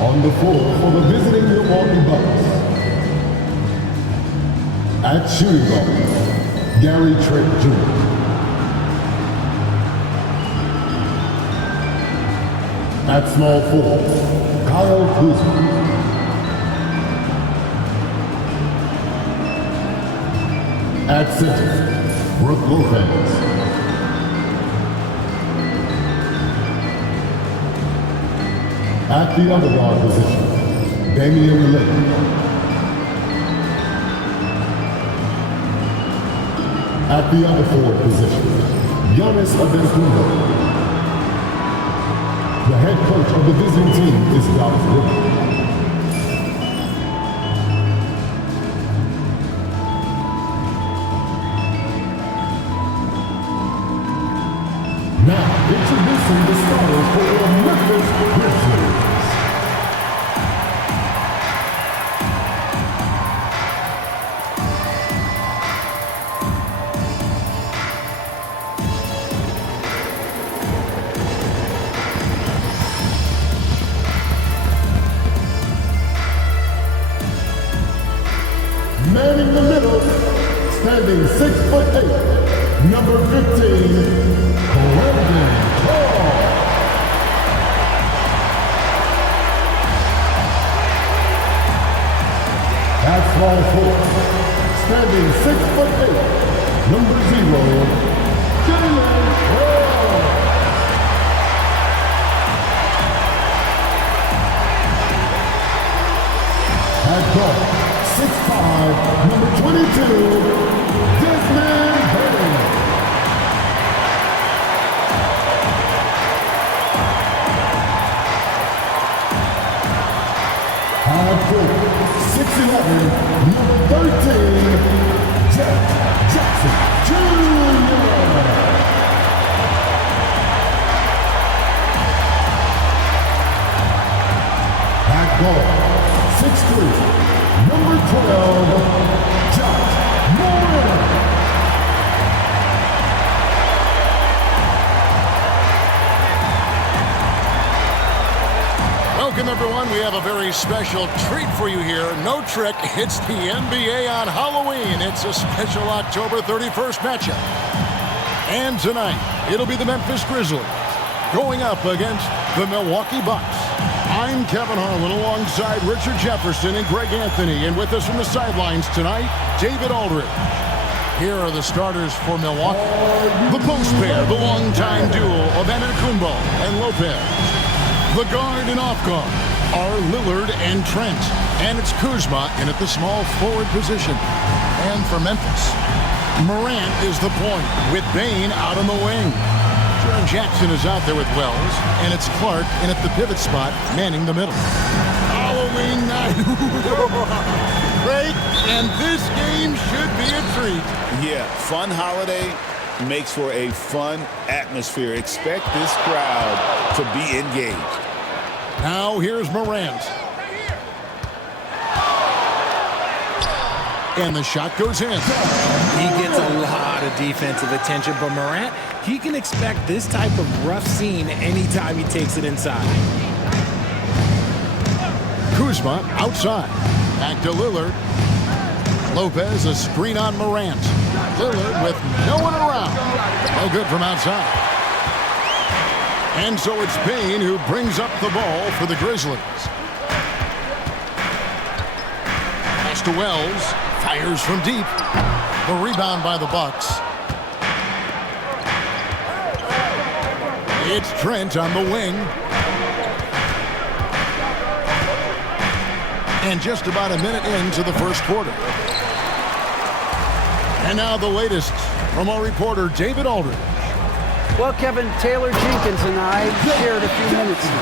On the floor for the visiting Milwaukee Bucks. At shooting guard, Gary Trent Jr. At small forward, Kyle Kuzma. At center, Brooke Lopez. At the other guard position, Damian Lillard. At the other forward position, Giannis Antetokounmpo. The head coach of the visiting team is Doc Rivers. Now, introducing the starters for the Memphis Grizzlies. Manning the middle, standing 6'8", number 15, Brandon Paul. At small forward, standing 6'8", number 0, Jayson Tatum. At guard, 6'5", number 22, Naismith. At forward, 6'11", number 13, Jackson Jr. At guard, 6'3", number 12, Josh Moore. Welcome, everyone. We have a very special treat for you here. No trick, it's the NBA on Halloween. It's a special October 31st matchup. And tonight, it'll be the Memphis Grizzlies going up against the Milwaukee Bucks. I'm Kevin Harlan alongside Richard Jefferson and Greg Anthony. And with us from the sidelines tonight, David Aldridge. Here are the starters for Milwaukee. The post pair, the longtime duo of Antetokounmpo and Lopez. The guard and off guard are Lillard and Trent. And it's Kuzma in at the small forward position. And for Memphis, Morant is the point with Bane out on the wing. Jaren Jackson is out there with Wells, and it's Clark in at the pivot spot, manning the middle. Halloween night. Great, and this game should be a treat. Yeah, fun holiday makes for a fun atmosphere. Expect this crowd to be engaged. Now here's Morant. And the shot goes in. He gets a lot of defensive attention, but Morant, he can expect this type of rough scene anytime he takes it inside. Kuzma outside. Back to Lillard. Lopez, a screen on Morant. Lillard with no one around. No good from outside. And so it's Bane who brings up the ball for the Grizzlies. Pass to Wells. Fires from deep. The rebound by the Bucks. It's Trent on the wing. And just about a minute into the first quarter. And now the latest from our reporter, David Aldridge. Well, Kevin, Taylor Jenkins and I shared a few minutes ago.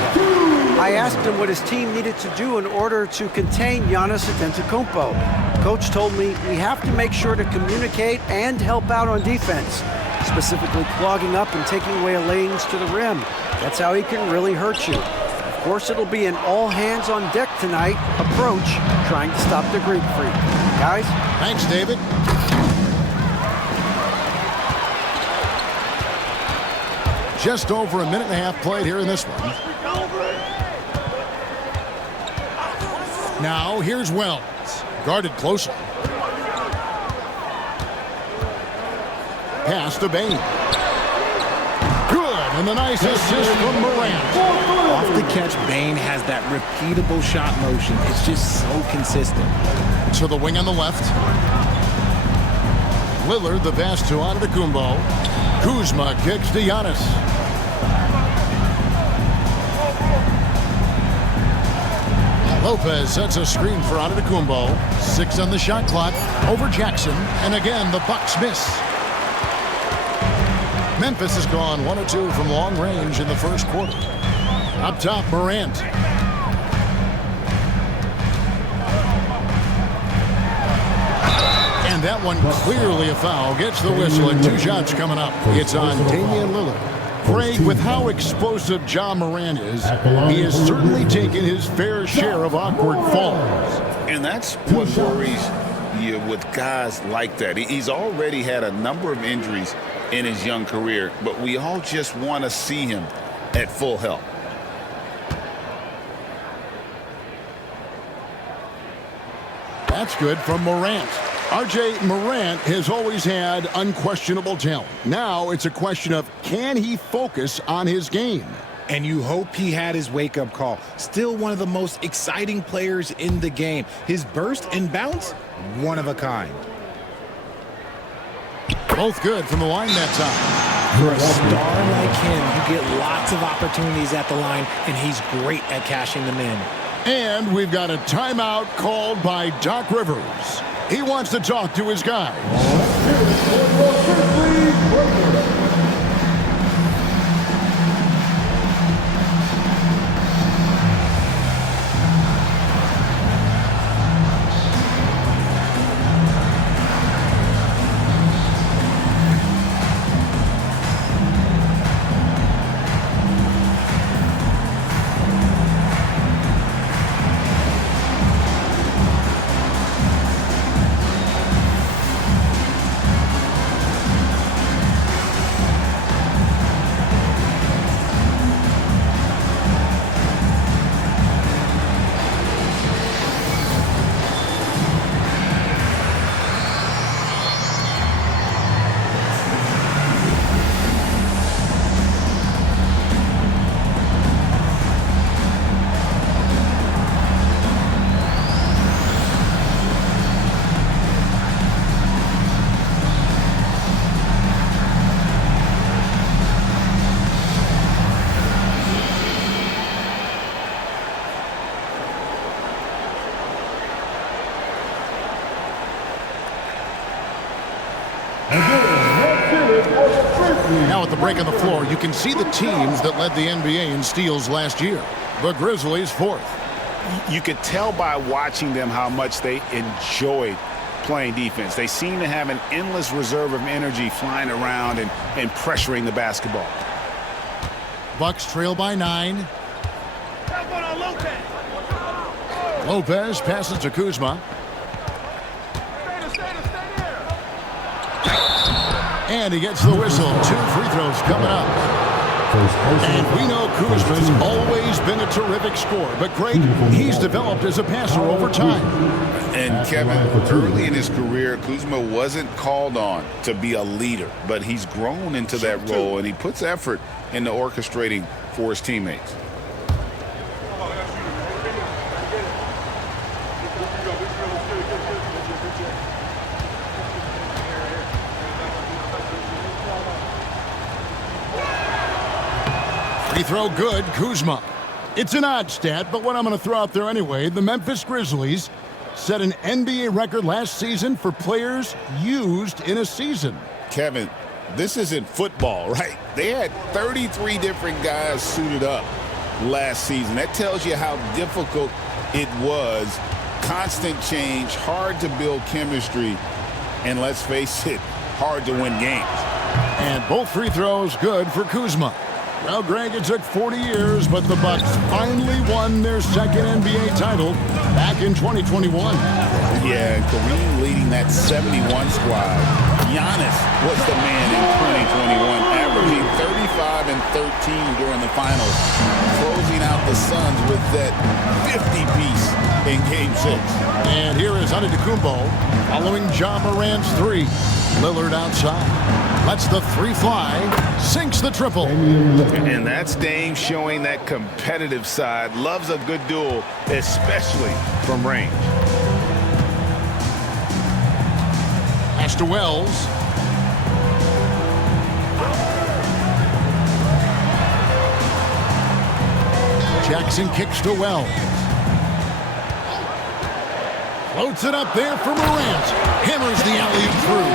I asked him what his team needed to do in order to contain Giannis Antetokounmpo. Coach told me we have to make sure to communicate and help out on defense, specifically clogging up and taking away lanes to the rim. That's how he can really hurt you. Of course, it'll be an all-hands-on-deck tonight approach, trying to stop the Greek Freak. Guys? Thanks, David. Just over a minute and a half played here in this one. Now here's Wells. Guarded closely. Pass to Bain. Good, and the nice assist from Morant. Off the catch, Bain has that repeatable shot motion. It's just so consistent. To the wing on the left. Lillard, the pass to Antetokounmpo. Kuzma kicks to Giannis. Lopez sets a screen for Antetokounmpo. 6 on the shot clock. Over Jackson. And again, the Bucks miss. Memphis has gone 1 of 2 from long range in the first quarter. Up top, Morant. And that one clearly a foul. Gets the whistle and 2 shots coming up. It's on Damian Lillard. Craig, with how explosive Ja Morant is, he has certainly taken his fair share of awkward falls. And that's what worries you with guys like that. He's already had a number of injuries in his young career, but we all just want to see him at full health. That's good from Morant. R.J. Morant has always had unquestionable talent. Now it's a question of, can he focus on his game? And you hope he had his wake-up call. Still one of the most exciting players in the game. His burst and bounce, one of a kind. Both good from the line that time. For a star like him, you get lots of opportunities at the line, and he's great at cashing them in. And we've got a timeout called by Doc Rivers. He wants to talk to his guys. Now at the break on the floor, you can see the teams that led the NBA in steals last year. The Grizzlies 4th. You could tell by watching them how much they enjoyed playing defense. They seem to have an endless reserve of energy flying around and pressuring the basketball. Bucks trail by 9. Lopez passes to Kuzma. And he gets the whistle. 2 free throws coming up. And we know Kuzma's always been a terrific scorer. But, Craig, he's developed as a passer over time. And, Kevin, early in his career, Kuzma wasn't called on to be a leader. But he's grown into that role, and he puts effort into orchestrating for his teammates. Free throw good, Kuzma. It's an odd stat, but what I'm going to throw out there anyway, the Memphis Grizzlies set an NBA record last season for players used in a season. Kevin, this isn't football, right? They had 33 different guys suited up last season. That tells you how difficult it was. Constant change, hard to build chemistry, and let's face it, hard to win games. And both free throws good for Kuzma. Well, Greg, it took 40 years, but the Bucks finally won their second NBA title back in 2021. Yeah, Kareem leading that 71 squad. Giannis was the man in 2021, averaging 35 25 and 13 during the finals, closing out the Suns with that 50-piece in Game 6. And here is Antetokounmpo following Ja Morant's three. Lillard outside. Lets the three fly. Sinks the triple. And that's Dame showing that competitive side. Loves a good duel, especially from range. Pass to Wells. Jackson kicks to Wells. Floats it up there for Morant. Hammers the alley-oop through.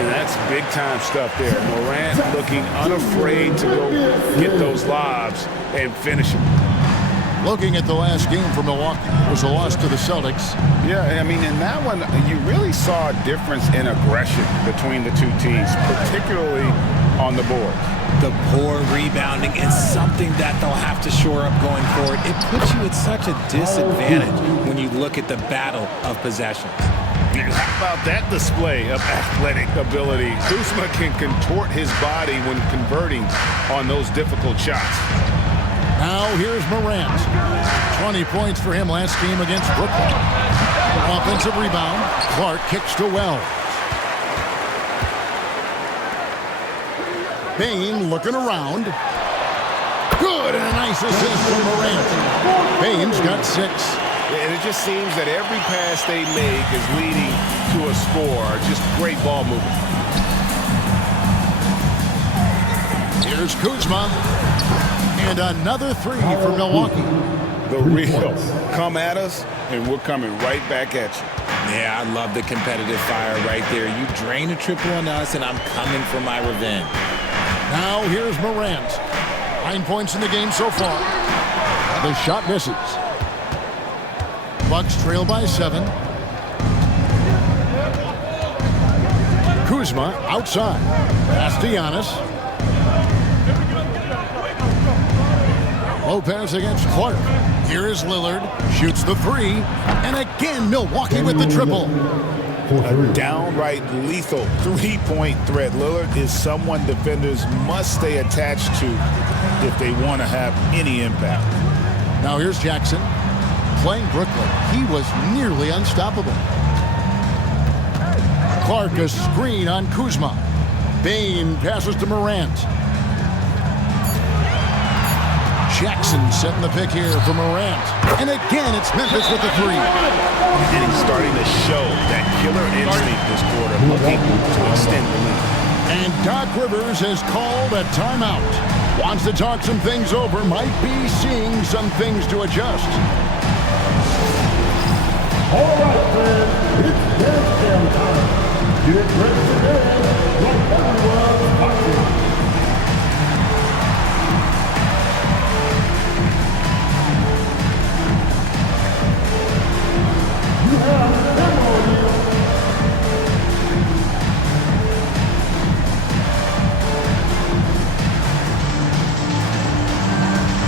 And that's big-time stuff there. Morant looking unafraid to go get those lobs and finish them. Looking at the last game for Milwaukee, it was a loss to the Celtics. Yeah, I mean, in that one, you really saw a difference in aggression between the two teams, particularly on the board. The poor rebounding is something that they'll have to shore up going forward. It puts you at such a disadvantage when you look at the battle of possessions. And how about that display of athletic ability? Kuzma can contort his body when converting on those difficult shots. Now here's Morant. 20 points for him last game against Brooklyn. Offensive rebound. Clark kicks to Wells. Bain looking around. Good, and a nice assist from Morant. Bain's got 6. And it just seems that every pass they make is leading to a score. Just great ball movement. Here's Kuzma. And another three for Milwaukee. The real come at us, and we're coming right back at you. Yeah, I love the competitive fire right there. You drain a triple on us, and I'm coming for my revenge. Now here's Morant. 9 points in the game so far. The shot misses. Bucks trail by 7. Kuzma outside. Pass to Giannis. Lopez against Clark. Here is Lillard. Shoots the three. And again, Milwaukee with the triple. A downright lethal three-point threat. Lillard is someone defenders must stay attached to if they want to have any impact. Now here's Jackson. Playing Brooklyn, he was nearly unstoppable. Clark a screen on Kuzma. Bain passes to Morant. Jackson setting the pick here for Morant. And again, it's Memphis with the three. And he's starting to show that killer instinct this quarter, looking to extend the lead. And Doc Rivers has called a timeout. Wants to talk some things over, might be seeing some things to adjust. All right, fans, it's dance jam time. Get ready to dance like everyone's watching. You have a demo reel.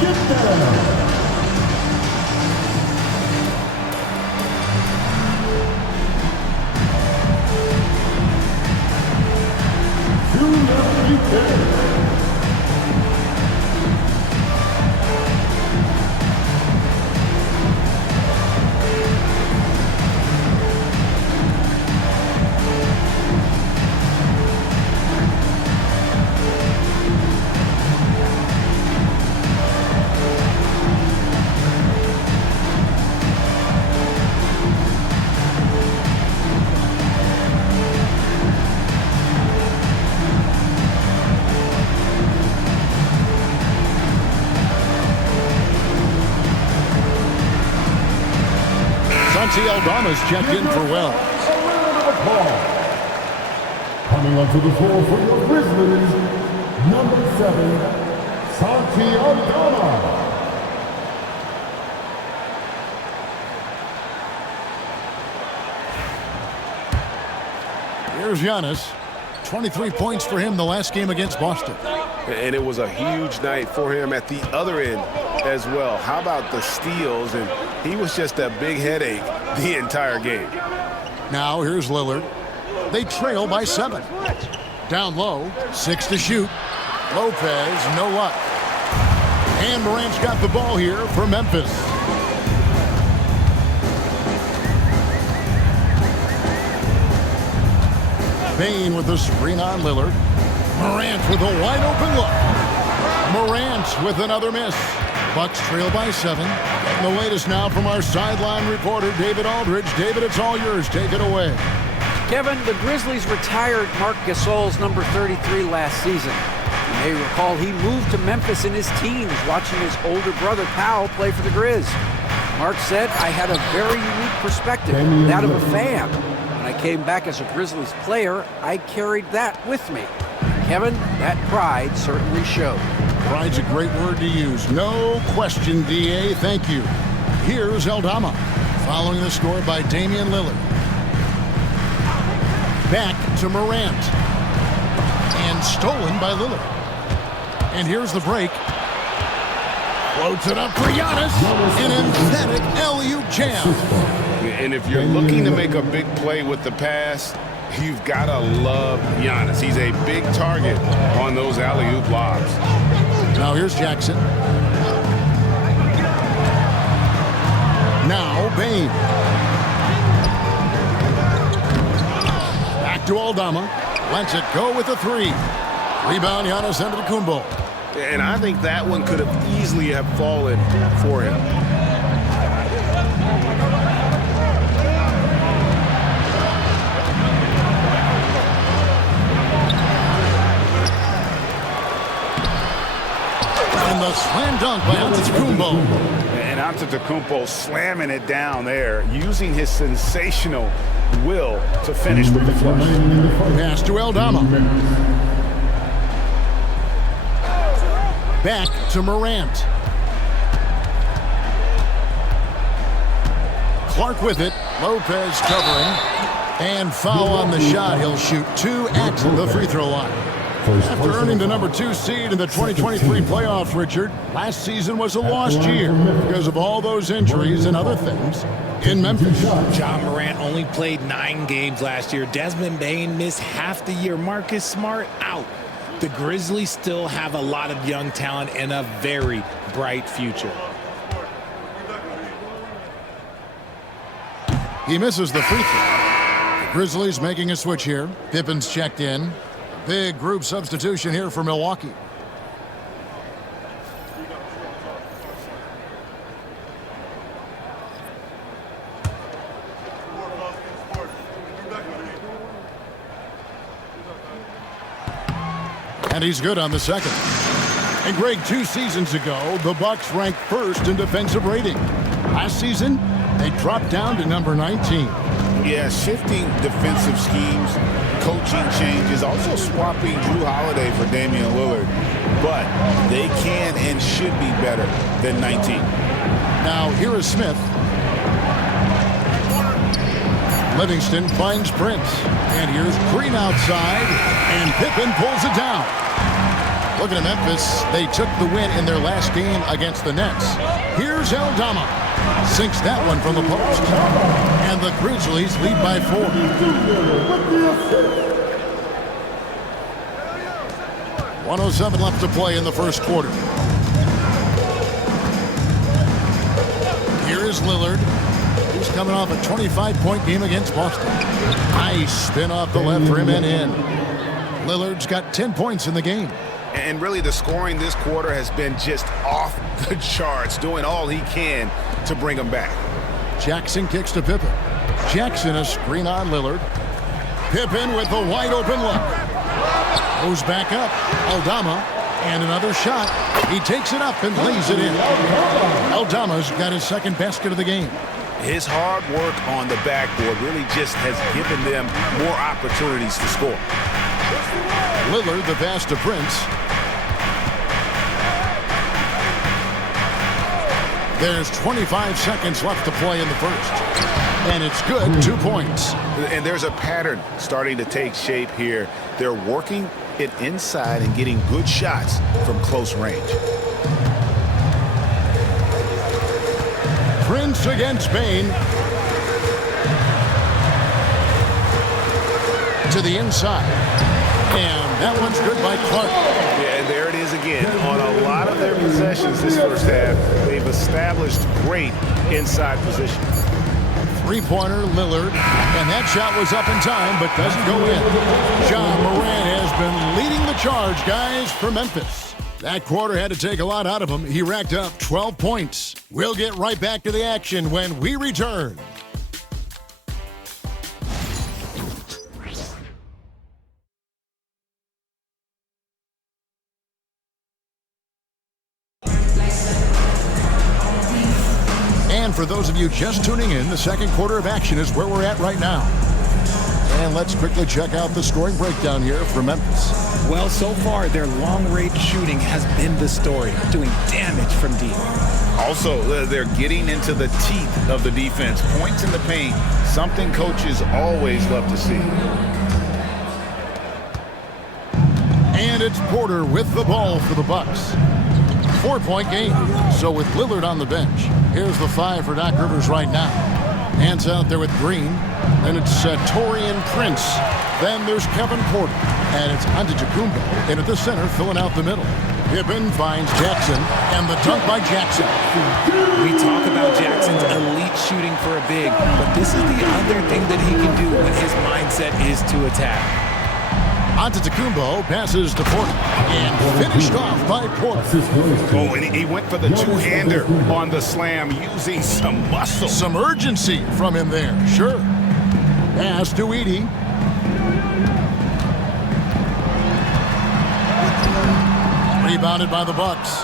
Get down. Aldama's checked in for Wells. Coming onto the floor for your Grizzlies, number 7, Santi Aldama. Here's Giannis. 23 points for him the last game against Boston. And it was a huge night for him at the other end as well. How about the steals? And he was just a big headache the entire game. Now here's Lillard. They trail by 7. Down low, 6 to shoot. Lopez, no luck. And Morant's got the ball here for Memphis. Bane with the screen on Lillard. Morant with a wide open look. Morant with another miss. Bucks trail by 7. And the latest now from our sideline reporter, David Aldridge. David, it's all yours. Take it away. Kevin, the Grizzlies retired Marc Gasol's number 33 last season. You may recall he moved to Memphis in his teens, watching his older brother Powell play for the Grizz. Marc said, "I had a very unique perspective, that of a fan. When I came back as a Grizzlies player, I carried that with me." Kevin, that pride certainly showed. Pride's a great word to use. No question, DA. Thank you. Here's Aldama, following the score by Damian Lillard. Back to Morant. And stolen by Lillard. And here's the break. Floats it up for Giannis. An emphatic alley-oop jam. And if you're looking to make a big play with the pass, you've got to love Giannis. He's a big target on those alley-oop lobs. Now here's Jackson. Now Bane. Back to Aldama. Lets it go with a 3. Rebound, Giannis Antetokounmpo. And I think that one could have easily have fallen for him. And the slam dunk by Antetokounmpo. And Antetokounmpo slamming it down there, using his sensational will to finish with the flush. Pass to Aldama. Back to Morant. Clark with it. Lopez covering. And foul on the shot. He'll shoot 2 at the free throw line. After earning the number 2 seed in the 2023 playoffs, Richard, last season was a lost year because of all those injuries and other things in Memphis. John Morant only played 9 games last year. Desmond Bane missed half the year. Marcus Smart out. The Grizzlies still have a lot of young talent and a very bright future. He misses the free throw. The Grizzlies making a switch here. Pippen's checked in. Big group substitution here for Milwaukee. And he's good on the second. And Greg, 2 seasons ago, the Bucks ranked 1st in defensive rating. Last season, they dropped down to number 19. Yeah, shifting defensive schemes, coaching changes, also swapping Drew Holiday for Damian Lillard. But they can and should be better than 19. Now here is Smith. Livingston finds Prince. And here's Green outside. And Pippen pulls it down. Looking at Memphis, they took the win in their last game against the Nets. Here's Aldama. Sinks that one from the post. And the Grizzlies lead by 4. .107 left to play in the first quarter. Here is Lillard. He's coming off a 25-point game against Boston. Nice spin off the left rim and in. Lillard's got 10 points in the game. And really the scoring this quarter has been just off the charts, doing all he can to bring them back. Jackson kicks to Pippen. Jackson a screen on Lillard. Pippen with the wide open look. Goes back up. Aldama. And another shot. He takes it up and lays it in. Aldama's got his second basket of the game. His hard work on the backboard really just has given them more opportunities to score. Lillard the pass to Prince. There's 25 seconds left to play in the first. And it's good, 2 points. And there's a pattern starting to take shape here. They're working it inside and getting good shots from close range. Prince against Bane. To the inside. And that one's good by Clark. Yeah, and there possessions this first half. They've established great inside position. Three-pointer, Lillard, and that shot was up in time, but doesn't go in. John Moran has been leading the charge, guys, for Memphis. That quarter had to take a lot out of him. He racked up 12 points. We'll get right back to the action when we return. And for those of you just tuning in, the second quarter of action is where we're at right now. And let's quickly check out the scoring breakdown here for Memphis. Well, so far, their long-range shooting has been the story, doing damage from deep. Also, they're getting into the teeth of the defense. Points in the paint, something coaches always love to see. And it's Porter with the ball for the Bucks. 4-point game. So with Lillard on the bench, here's the 5 for Doc Rivers right now. Hands out there with Green. Then it's Taurean Prince. Then there's Kevin Porter. And it's Antetokounmpo. And at the center, filling out the middle. Pippen finds Jackson. And the dunk by Jackson. We talk about Jackson's elite shooting for a big, but this is the other thing that he can do when his mindset is to attack. Antetokounmpo passes to Porter and finished off by Porter. Oh, and he went for the two-hander on the slam using some muscle. Some urgency from him there, sure. Pass to Edey. Rebounded by the Bucks.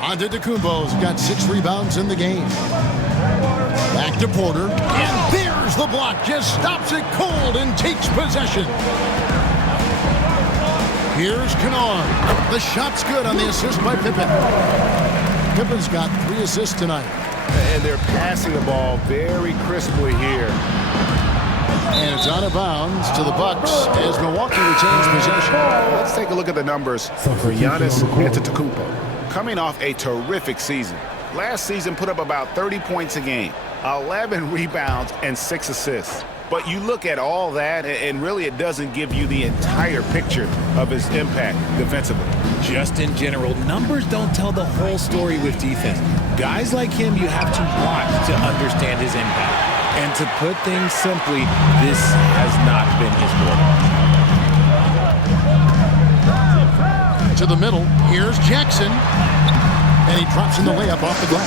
Antetokounmpo's got 6 rebounds in the game. Back to Porter, and there's the block. Just stops it cold and takes possession. Here's Kennard. The shot's good on the assist by Pippen. Pippen's got 3 assists tonight. And they're passing the ball very crisply here. And it's out of bounds to the Bucks as Milwaukee retains possession. Let's take a look at the numbers for Giannis Antetokounmpo. Coming off a terrific season. Last season put up about 30 points a game, 11 rebounds, and 6 assists. But you look at all that, and really it doesn't give you the entire picture of his impact defensively. Just in general, numbers don't tell the whole story with defense. Guys like him you have to watch to understand his impact. And to put things simply, this has not been his quarter. To the middle, here's Jackson. And he drops in the layup off the glass.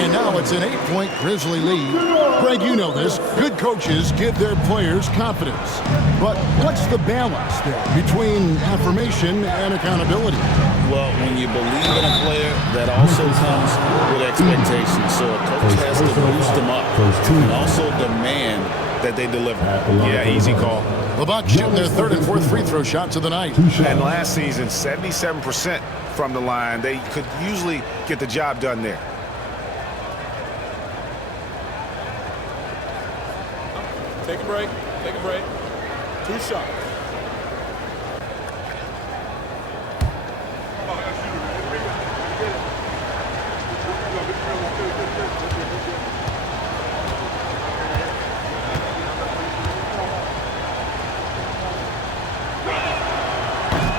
And now it's an 8-point Grizzly lead. Greg, you know this. Good coaches give their players confidence. But what's the balance there between affirmation and accountability? Well, when you believe in a player, that also comes with expectations. So a coach has to boost them up and also demand that they deliver. Yeah, easy call. The Bucks shooting their 3rd and 4th free throw shots of the night. And last season, 77% from the line. They could usually get the job done there. Take a break. Take a break. 2 shots.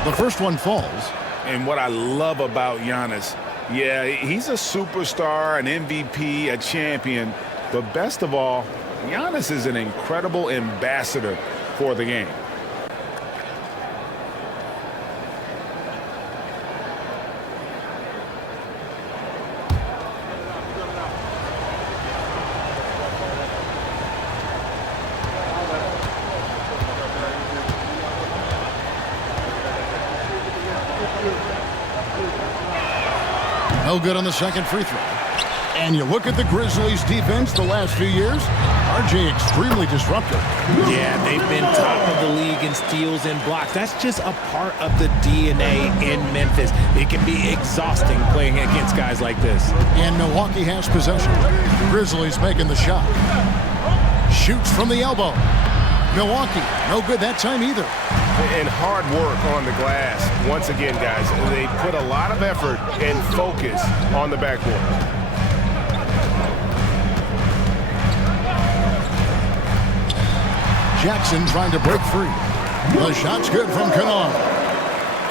The first one falls. And what I love about Giannis, yeah, he's a superstar, an MVP, a champion. But best of all, Giannis is an incredible ambassador for the game. No good on the second free throw. And you look at the Grizzlies' defense the last few years, RJ extremely disruptive. Yeah, they've been top of the league in steals and blocks. That's just a part of the DNA in Memphis. It can be exhausting playing against guys like this. And Milwaukee has possession. Grizzlies making the shot. Shoots from the elbow. Milwaukee, no good that time either. And hard work on the glass. Once again, guys, they put a lot of effort and focus on the backboard. Jackson trying to break free. The shot's good from Kennard.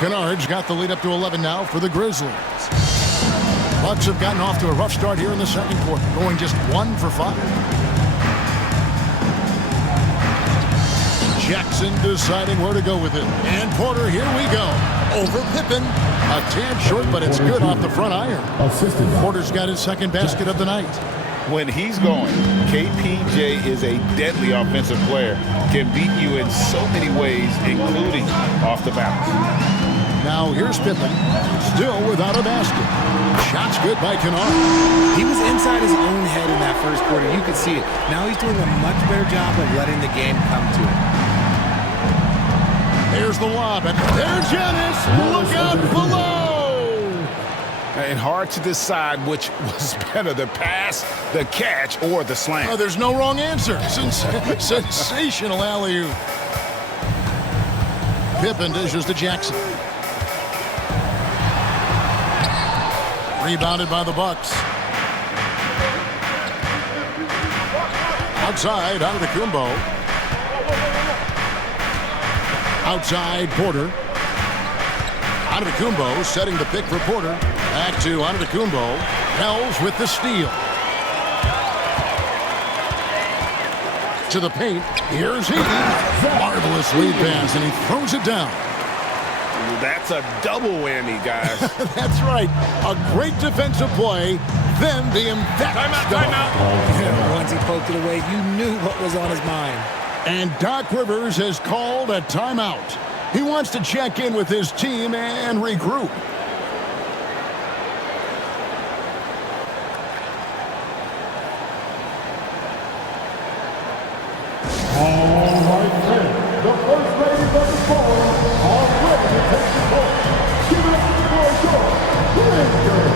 Kennard's got the lead up to 11 now for the Grizzlies. Bucks have gotten off to a rough start here in the second quarter, going just 1 for 5. Jackson deciding where to go with it. And Porter, here we go. Over Pippen. A tad short, but it's good off the front iron. Porter's got his second basket of the night. When he's going, KPJ is a deadly offensive player. Can beat you in so many ways, including off the bounce. Now here's Pippen, still without a basket. Shot's good by Kennard. He was inside his own head in that first quarter. You could see it. Now he's doing a much better job of letting the game come to him. There's the lob, and there's Giannis. Look out below. And hard to decide which was better, the pass, the catch, or the slam. Oh, there's no wrong answer. Sensational alley-oop. Pippen dishes to Jackson. Rebounded by the Bucks. Outside, Antetokounmpo. Outside, Porter. Antetokounmpo setting the pick for Porter. Back to Antetokounmpo. Pels with the steal. To the paint. Here's he. Marvelous lead pass, and he throws it down. That's a double whammy, guys. That's right. A great defensive play, then the emphatic Timeout. Once he poked it away, you knew what was on his mind. And Doc Rivers has called a timeout. He wants to check in with his team and regroup. All right, then. The first ladies of the floor are ready to take the court. Give it up to the boys, Grizzlies.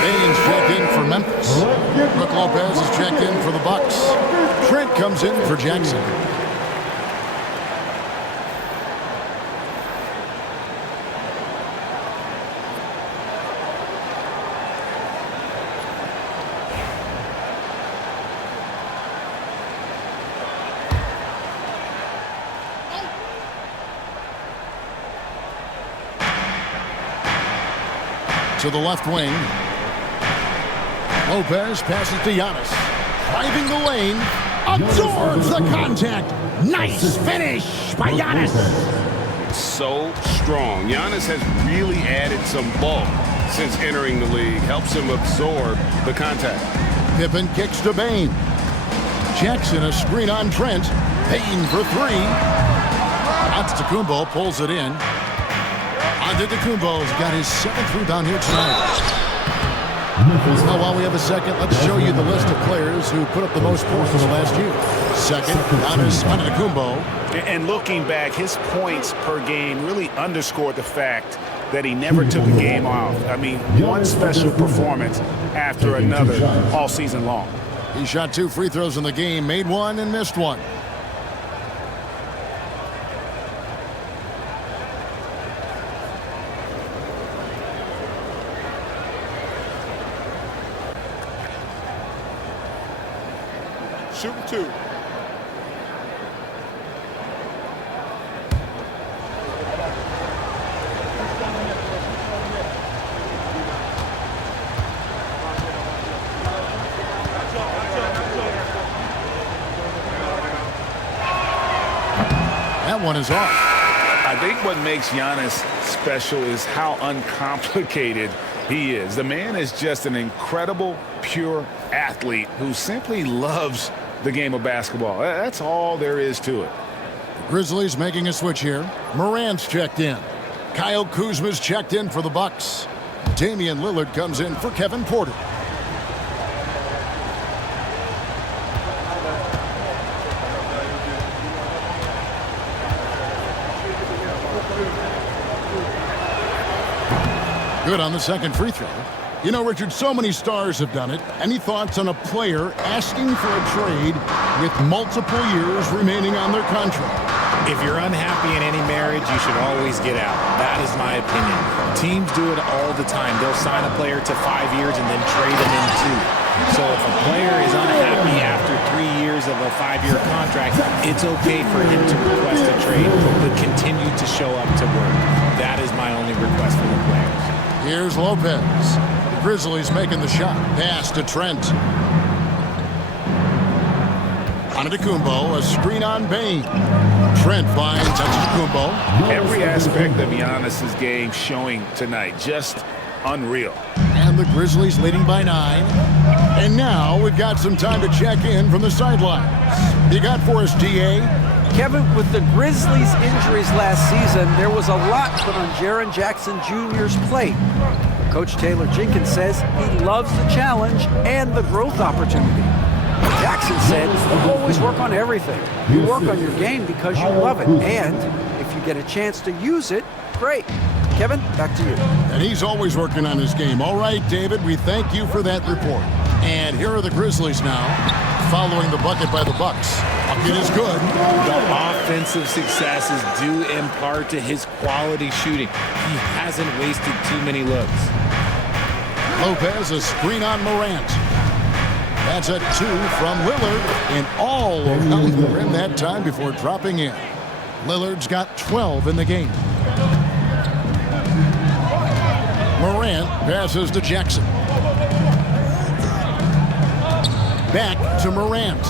Baines checked in for Memphis. Brook Lopez is checked in for the Bucks. Trent comes in for Jackson. To the left wing. Lopez passes to Giannis. Driving the lane. Absorbs the contact. Nice finish by Giannis. So strong. Giannis has really added some bulk since entering the league. Helps him absorb the contact. Pippen kicks to Bane. Jackson a screen on Trent. Bane for three. Antetokounmpo pulls it in. Antetokounmpo's got his 7th rebound here tonight. Now, while we have a second, let's show you the list of players who put up the most points last year. Second, Giannis Antetokounmpo. And looking back, his points per game really underscored the fact that he never took a game off. I mean, one special performance after another all season long. He shot 2 free throws in the game, made one and missed one. Shooting 2. that one is off. I think what makes Giannis special is how uncomplicated he is. The man is just an incredible, pure athlete who simply loves the game of basketball. That's all there is to it. The Grizzlies making a switch here. Morant's checked in. Kyle Kuzma's checked in for the Bucks. Damian Lillard comes in for Kevin Porter. Good on the second free throw. You know, Richard, so many stars have done it. Any thoughts on a player asking for a trade with multiple years remaining on their contract? If you're unhappy in any marriage, you should always get out. That is my opinion. Teams do it all the time. They'll sign a player to 5 years and then trade him in 2. So if a player is unhappy after 3 years of a 5-year contract, it's okay for him to request a trade, but continue to show up to work. That is my only request for the players. Here's Lopez. The Grizzlies making the shot. Pass to Trent. Antetokounmpo, a screen on Bane. Trent finds Antetokounmpo. Every aspect of Giannis's game showing tonight. Just unreal. And the Grizzlies leading by 9. And now we've got some time to check in from the sidelines. You got for us, DA? Kevin, with the Grizzlies' injuries last season, there was a lot put on Jaren Jackson Jr.'s plate. Coach Taylor Jenkins says he loves the challenge and the growth opportunity. Jackson said, "You always work on everything. You work on your game because you love it. And if you get a chance to use it, great." Kevin, back to you. And he's always working on his game. All right, David, we thank you for that report. And here are the Grizzlies now, following the bucket by the Bucks. Bucket is good. The offensive success is due in part to his quality shooting. He hasn't wasted too many looks. Lopez, a screen on Morant. That's a 2 from Lillard, and all around the rim that time before dropping in. Lillard's got 12 in the game. Morant passes to Jackson. Back to Morant.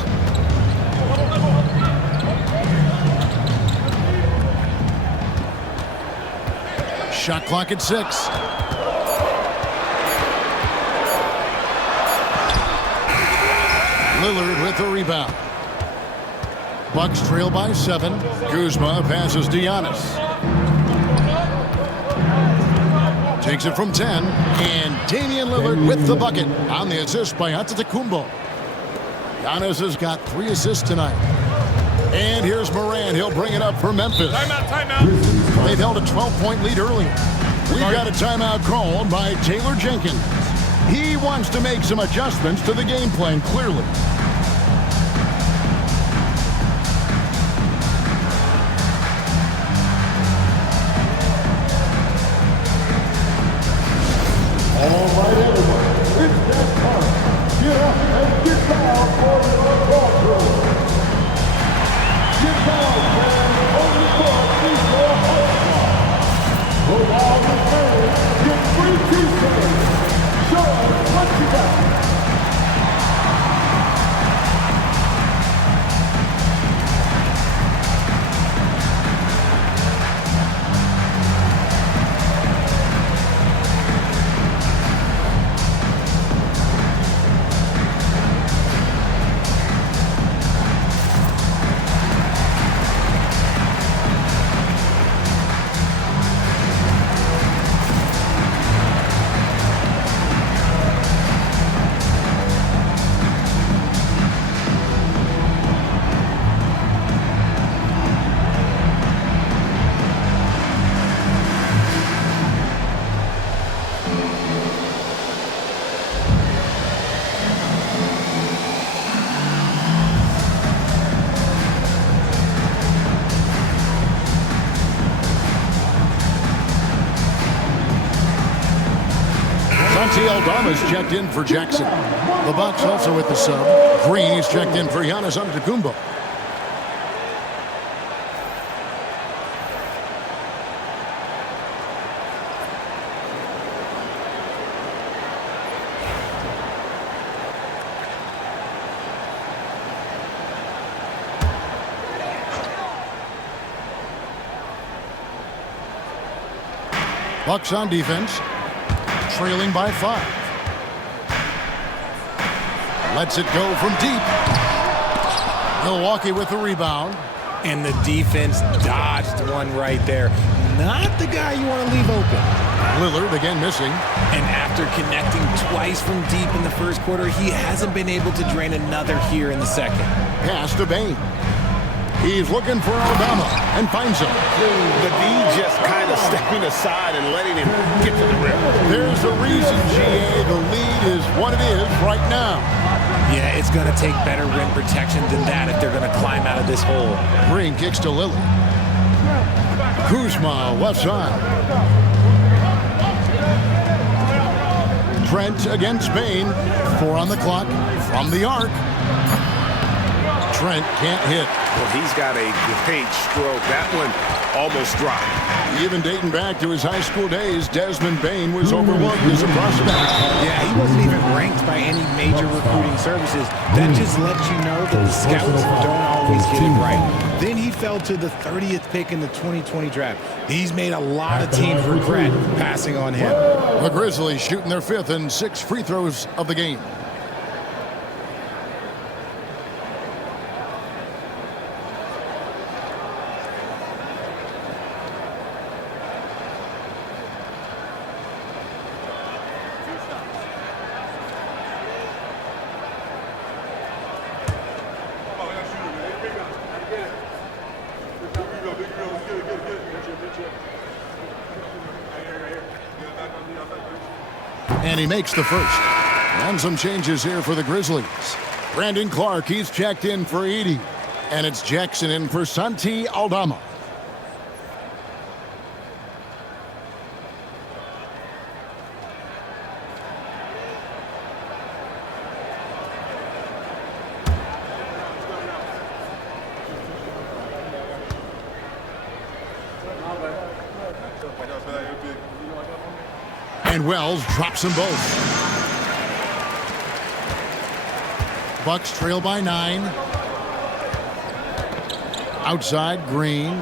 Shot clock at 6. Lillard with the rebound. Bucks trail by 7. Kuzma passes to Giannis. Takes it from 10. And Damian Lillard with the bucket on the assist by Antetokounmpo. Giannis has got 3 assists tonight. And here's Morant. He'll bring it up for Memphis. Timeout. They've held a 12-point lead earlier. We've got a timeout called by Taylor Jenkins. He wants to make some adjustments to the game plan, clearly. All right, everyone. It's that time. Get up and get down for your ball crew. Get down, man. On the court is your home spot. Go down the field. Get free t-shirts. Show us what you got. Aldama's checked in for Jackson. The Bucks also with the sub. Green is checked in for Giannis Antetokounmpo. Bucks on defense, trailing by 5. Lets it go from deep. Milwaukee with the rebound. And the defense dodged one right there. Not the guy you want to leave open. Lillard again missing. And after connecting twice from deep in the first quarter, he hasn't been able to drain another here in the second. Pass to Bane. He's looking for Aldama and finds him. The D just kind of stepping aside and letting him get to the rim. There's a reason, GA. The lead is what it is right now. Yeah, it's going to take better rim protection than that if they're going to climb out of this hole. Green kicks to Lillard. Kuzma left side. Trent against Bane. 4 on the clock from the arc. Trent can't hit. Well, he's got a great stroke. That one almost dropped. Even dating back to his high school days, Desmond Bane was overlooked as a prospect. Yeah, he wasn't even ranked by any major recruiting services. That just lets you know that the scouts don't always get it right. Then he fell to the 30th pick in the 2020 draft. He's made a lot of teams regret passing on him. The Grizzlies shooting their 5th and 6th free throws of the game. And he makes the first. And some changes here for the Grizzlies. Brandon Clark, he's checked in for Edey. And it's Jackson in for Santi Aldama. And Wells drops them both. Bucks trail by 9. Outside, Green.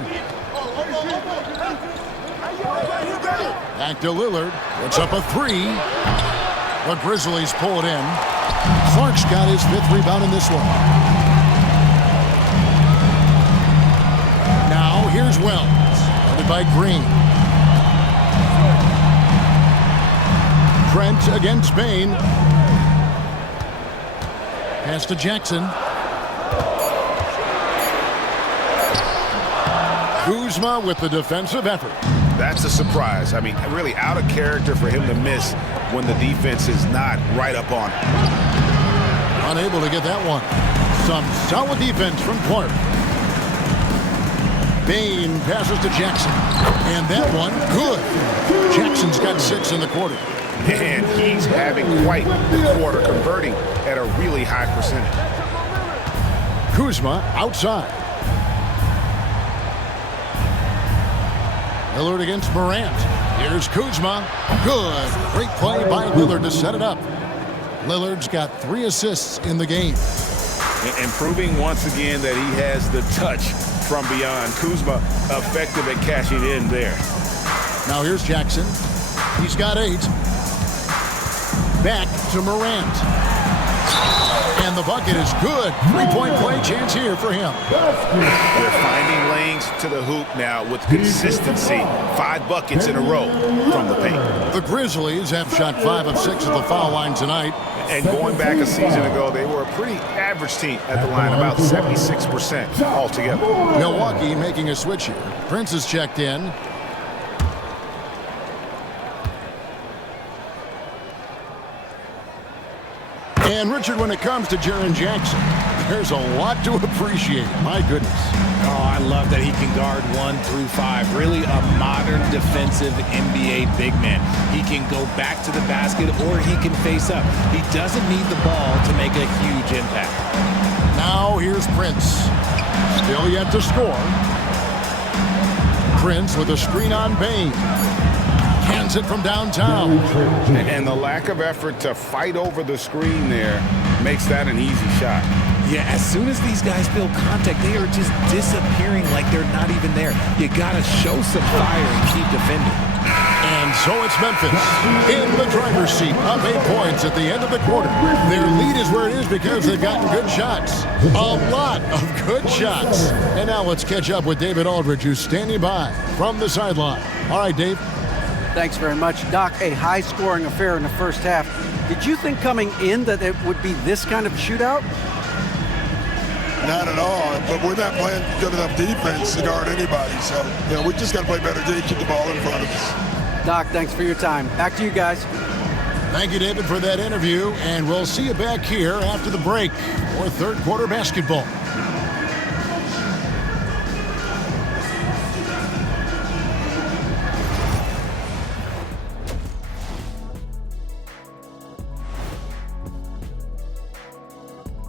Back to Lillard. Puts up a 3. The Grizzlies pull it in. Clark's got his 5th rebound in this one. Now here's Wells. Guarded by Green. Trent against Bane. Pass to Jackson. Kuzma with the defensive effort. That's a surprise. I mean, really out of character for him to miss when the defense is not right up on him. Unable to get that one. Some solid defense from Clark. Bane passes to Jackson. And that one, good. Jackson's got 6 in the quarter. And he's having quite the quarter, converting at a really high percentage. Kuzma outside. Lillard against Morant. Here's Kuzma. Good. Great play by Lillard to set it up. Lillard's got 3 assists in the game. And proving once again that he has the touch from beyond. Kuzma effective at cashing in there. Now here's Jackson. He's got 8. Back to Morant. And the bucket is good. 3-point play chance here for him. They're finding lanes to the hoop now with consistency. 5 buckets in a row from the paint. The Grizzlies have shot 5 of 6 at the foul line tonight. And going back a season ago, they were a pretty average team at the line, about 76% altogether. Milwaukee making a switch here. Prince is checked in. And Richard, when it comes to Jaren Jackson, there's a lot to appreciate. My goodness. Oh, I love that he can guard 1 through 5. Really a modern defensive NBA big man. He can go back to the basket or he can face up. He doesn't need the ball to make a huge impact. Now here's Prince. Still yet to score. Prince with a screen on Bane. Hands it from downtown. And the lack of effort to fight over the screen there makes that an easy shot. Yeah, as soon as these guys feel contact, they are just disappearing like they're not even there. You got to show some fire and keep defending. And so it's Memphis in the driver's seat, up 8 points at the end of the quarter. Their lead is where it is because they've gotten good shots. A lot of good shots. And now let's catch up with David Aldridge, who's standing by from the sideline. All right, Dave. Thanks very much. Doc, a high-scoring affair in the first half. Did you think coming in that it would be this kind of shootout? Not at all, but we're not playing good enough defense to guard anybody. So, we just got to play better to keep the ball in front of us. Doc, thanks for your time. Back to you guys. Thank you, David, for that interview, and we'll see you back here after the break for third quarter basketball.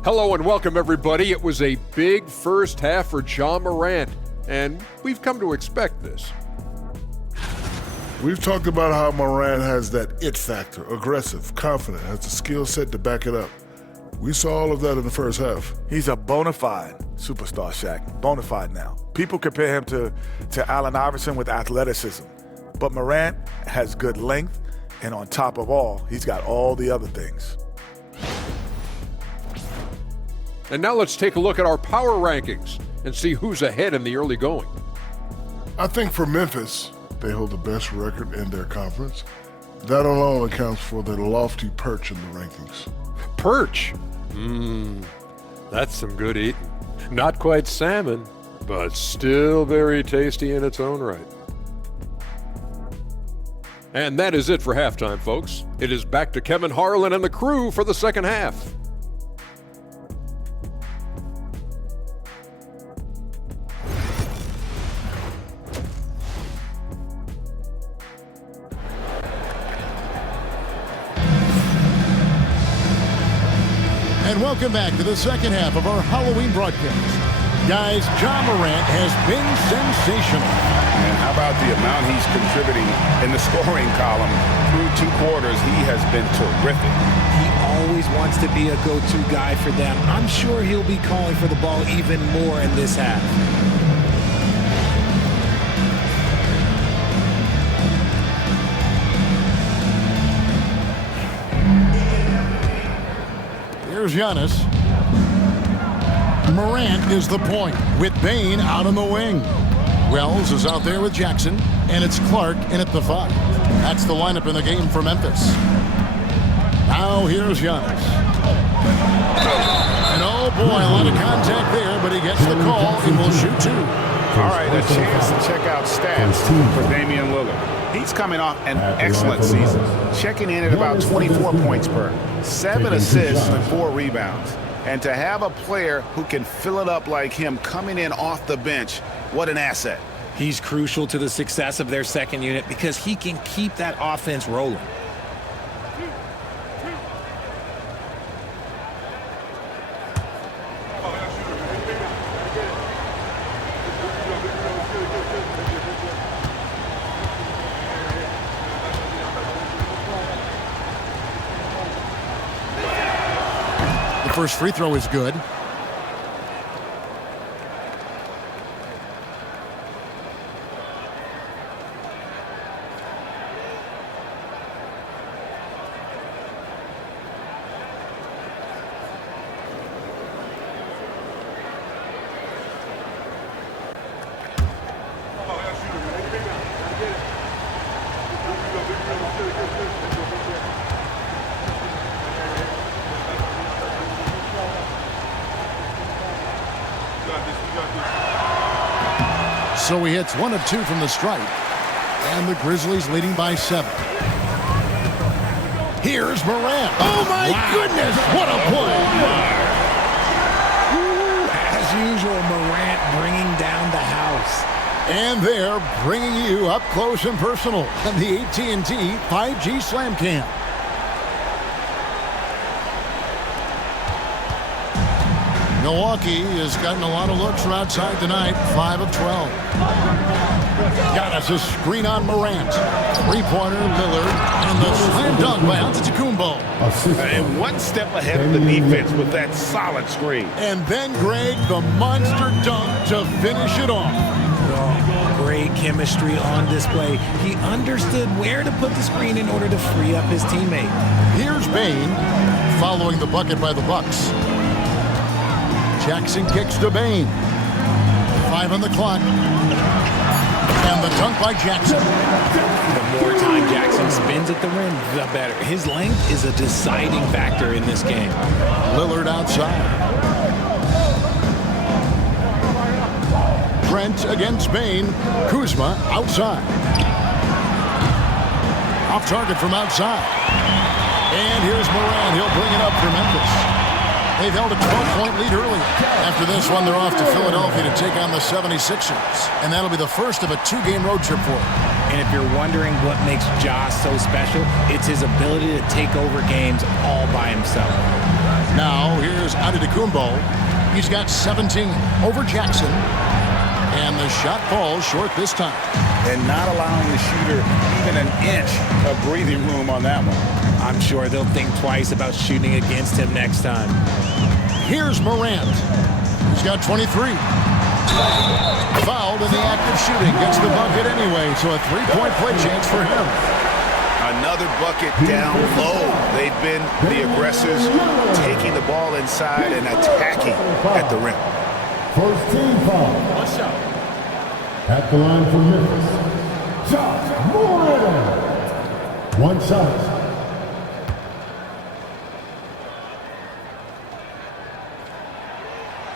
Hello and welcome, everybody. It was a big first half for Ja Morant, and we've come to expect this. We've talked about how Morant has that it factor, aggressive, confident, has the skill set to back it up. We saw all of that in the first half. He's a bona fide superstar, Shaq. Bona fide now. People compare him to Allen Iverson with athleticism. But Morant has good length, and on top of all, he's got all the other things. And now let's take a look at our power rankings and see who's ahead in the early going. I think for Memphis, they hold the best record in their conference. That alone accounts for their lofty perch in the rankings. Perch? That's some good eating. Not quite salmon, but still very tasty in its own right. And that is it for halftime, folks. It is back to Kevin Harlan and the crew for the second half. And welcome back to the second half of our Halloween broadcast. Guys, Ja Morant has been sensational. And how about the amount he's contributing in the scoring column through 2 quarters? He has been terrific. He always wants to be a go-to guy for them. I'm sure he'll be calling for the ball even more in this half. Here's Giannis. Morant is the point with Bane out on the wing. Wells is out there with Jackson, and it's Clark in at the 5. That's the lineup in the game for Memphis. Now here's Giannis. And oh boy, a lot of contact there, but he gets the call and will shoot 2. All right, a chance to check out stats for Damian Lillard. He's coming off an excellent season, checking in at about 24 points per, 7 assists and 4 rebounds. And to have a player who can fill it up like him coming in off the bench, what an asset. He's crucial to the success of their second unit because he can keep that offense rolling. First free throw is good. So he hits 1 of 2 from the stripe. And the Grizzlies leading by 7. Here's Morant. Oh, my goodness. What a play. As usual, Morant bringing down the house. And they're bringing you up close and personal on the AT&T 5G Slam Cam. Milwaukee has gotten a lot of looks from outside tonight, 5 of 12. Giannis' screen on Morant. Three-pointer, Lillard, and the slam dunk by Antetokounmpo. And one step ahead of the defense with that solid screen. And then Greg, the monster dunk to finish it off. Great chemistry on display. He understood where to put the screen in order to free up his teammate. Here's Bane following the bucket by the Bucks. Jackson kicks to Bane. 5 on the clock. And the dunk by Jackson. The more time Jackson spins at the rim, the better. His length is a deciding factor in this game. Lillard outside. Trent against Bane. Kuzma outside. Off target from outside. And here's Morant. He'll bring it up for Memphis. They've held a 12-point lead earlier. After this one, they're off to Philadelphia to take on the 76ers. And that'll be the first of a 2-game road trip for them. And if you're wondering what makes Ja so special, it's his ability to take over games all by himself. Now, here's Antetokounmpo. He's got 17 over Jackson. And the shot falls short this time. And not allowing the shooter even an inch of breathing room on that one. I'm sure they'll think twice about shooting against him next time. Here's Morant. He's got 23. Fouled in the act of shooting. Gets the bucket anyway, so a 3-point play chance for him. Another bucket down low. They've been the aggressors, taking the ball inside and attacking at the rim. First team foul. Watch out. At the line for Memphis, Ja Morant. One shot.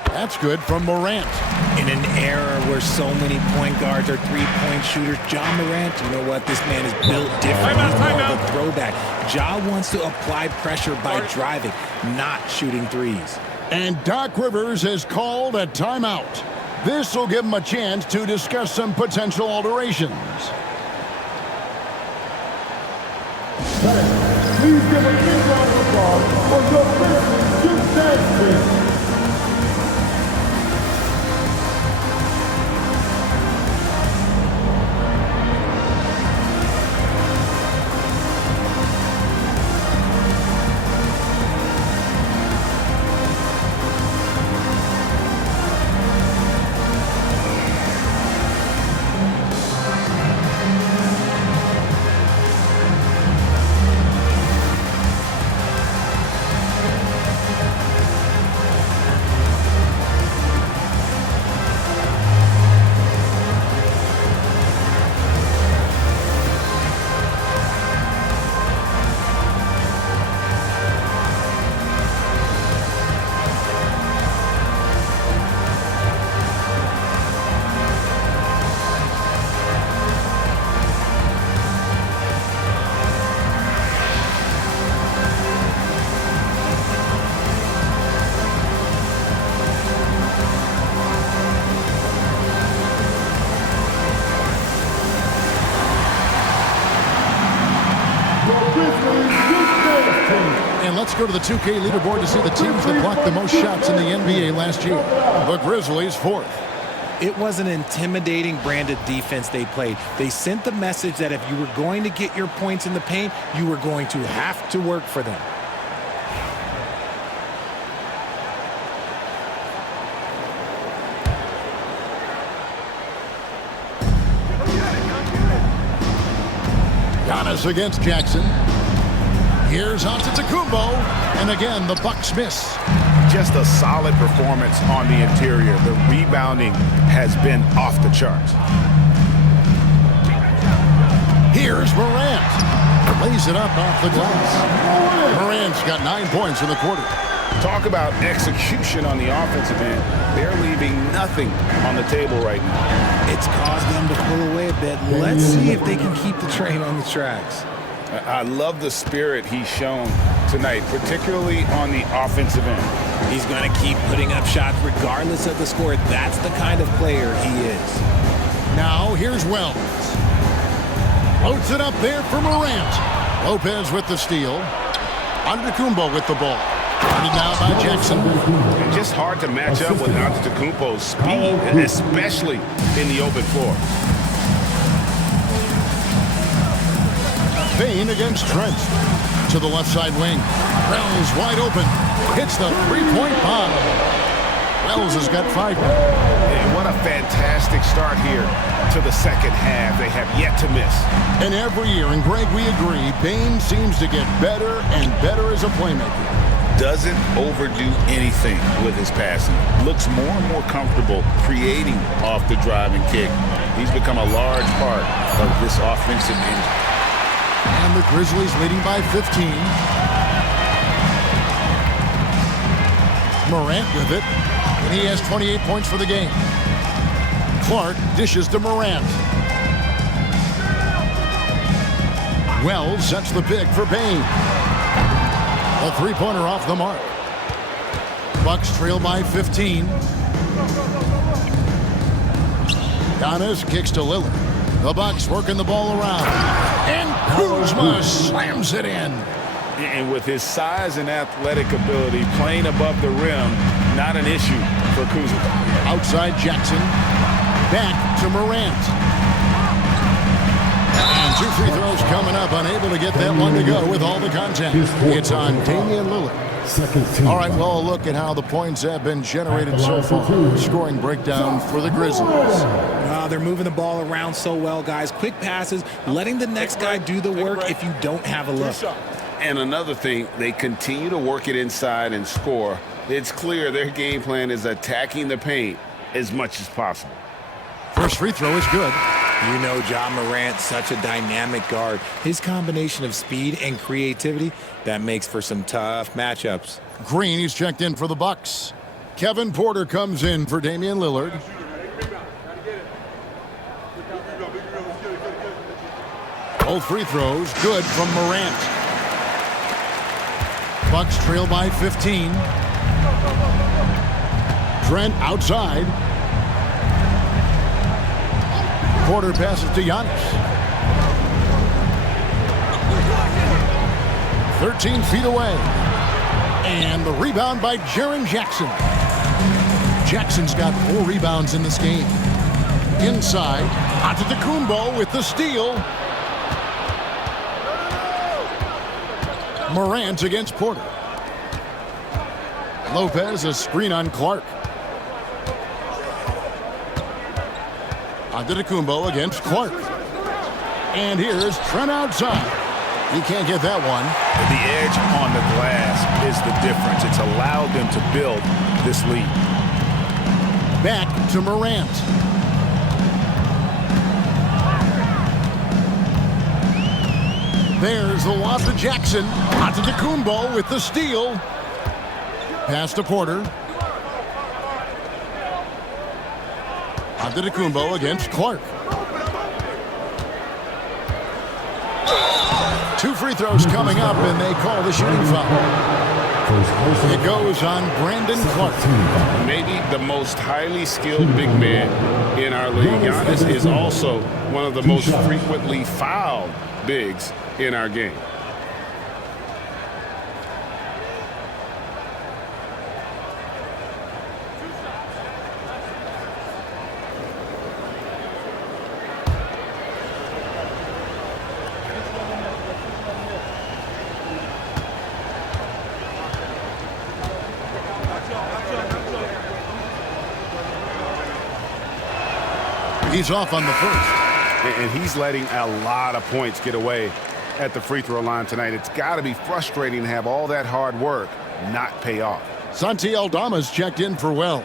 That's good from Morant. In an era where so many point guards are three-point shooters, Ja Morant, you know what? This man is built different. He's more of a throwback. Ja wants to apply pressure by driving, not shooting threes. And Doc Rivers has called a timeout. This will give him a chance to discuss some potential alterations. Please give a big round of applause for your Grizzlies gymnastics. And let's go to the 2K leaderboard to see the teams that blocked the most shots in the NBA last year. The Grizzlies, 4th. It was an intimidating brand of defense they played. They sent the message that if you were going to get your points in the paint, you were going to have to work for them. Giannis against Jackson. Here's Antetokounmpo, and again, the Bucks miss. Just a solid performance on the interior. The rebounding has been off the charts. Here's Morant. Lays it up off the glass. Morant's got 9 points in the quarter. Talk about execution on the offensive end. They're leaving nothing on the table right now. It's caused them to pull away a bit. Let's see if they can keep the train on the tracks. I love the spirit he's shown tonight, particularly on the offensive end. He's going to keep putting up shots regardless of the score. That's the kind of player he is. Now here's Wells. Floats it up there for Morant. Lopez with the steal. Antetokounmpo with the ball. Guarded now by Jackson. And just hard to match up with Antetokounmpo's speed, especially in the open floor. Payne against Trent. To the left side wing. Wells wide open. Hits the three-point bomb. Wells has got 5 now. And what a fantastic start here to the second half. They have yet to miss. And every year, and Greg, we agree, Payne seems to get better and better as a playmaker. Doesn't overdo anything with his passing. Looks more and more comfortable creating off the drive and kick. He's become a large part of this offensive engine. And the Grizzlies leading by 15. Morant with it. And he has 28 points for the game. Clark dishes to Morant. Wells sets the pick for Payne. A three-pointer off the mark. Bucks trail by 15. Giannis kicks to Lillard. The Bucks working the ball around. And Kuzma slams it in. And with his size and athletic ability, playing above the rim, not an issue for Kuzma. Outside Jackson. Back to Morant. And 2 free throws coming up. Unable to get that one to go with all the contact. It's on Damian Lillard. All right, well, a look at how the points have been generated so far. Scoring breakdown for the Grizzlies. They're moving the ball around so well, guys. Quick passes, letting the next guy do the work if you don't have a look. And another thing, they continue to work it inside and score. It's clear their game plan is attacking the paint as much as possible. First free throw is good. You know John Morant, such a dynamic guard. His combination of speed and creativity, that makes for some tough matchups. Green, he's checked in for the Bucks. Kevin Porter comes in for Damian Lillard. Both free throws good from Morant. Bucks trail by 15. Trent outside. Porter passes to Giannis. 13 feet away. And the rebound by Jaren Jackson. Jackson's got 4 rebounds in this game. Inside, Antetokounmpo with the steal. Morant against Porter. Lopez, a screen on Clark. Antetokounmpo against Clark. And here's Trent outside. He can't get that one. The edge on the glass is the difference. It's allowed them to build this lead. Back to Morant. There's the lob to Jackson. Antetokounmpo with the steal. Pass to Porter. Antetokounmpo against Clark. 2 free throws coming up, and they call the shooting foul. It goes on Brandon Clark. Maybe the most highly skilled big man in our league. Giannis is also one of the most frequently fouled bigs in our game. He's off on the first. And he's letting a lot of points get away at the free throw line tonight. It's got to be frustrating to have all that hard work not pay off. Santi Aldama's checked in for Wells.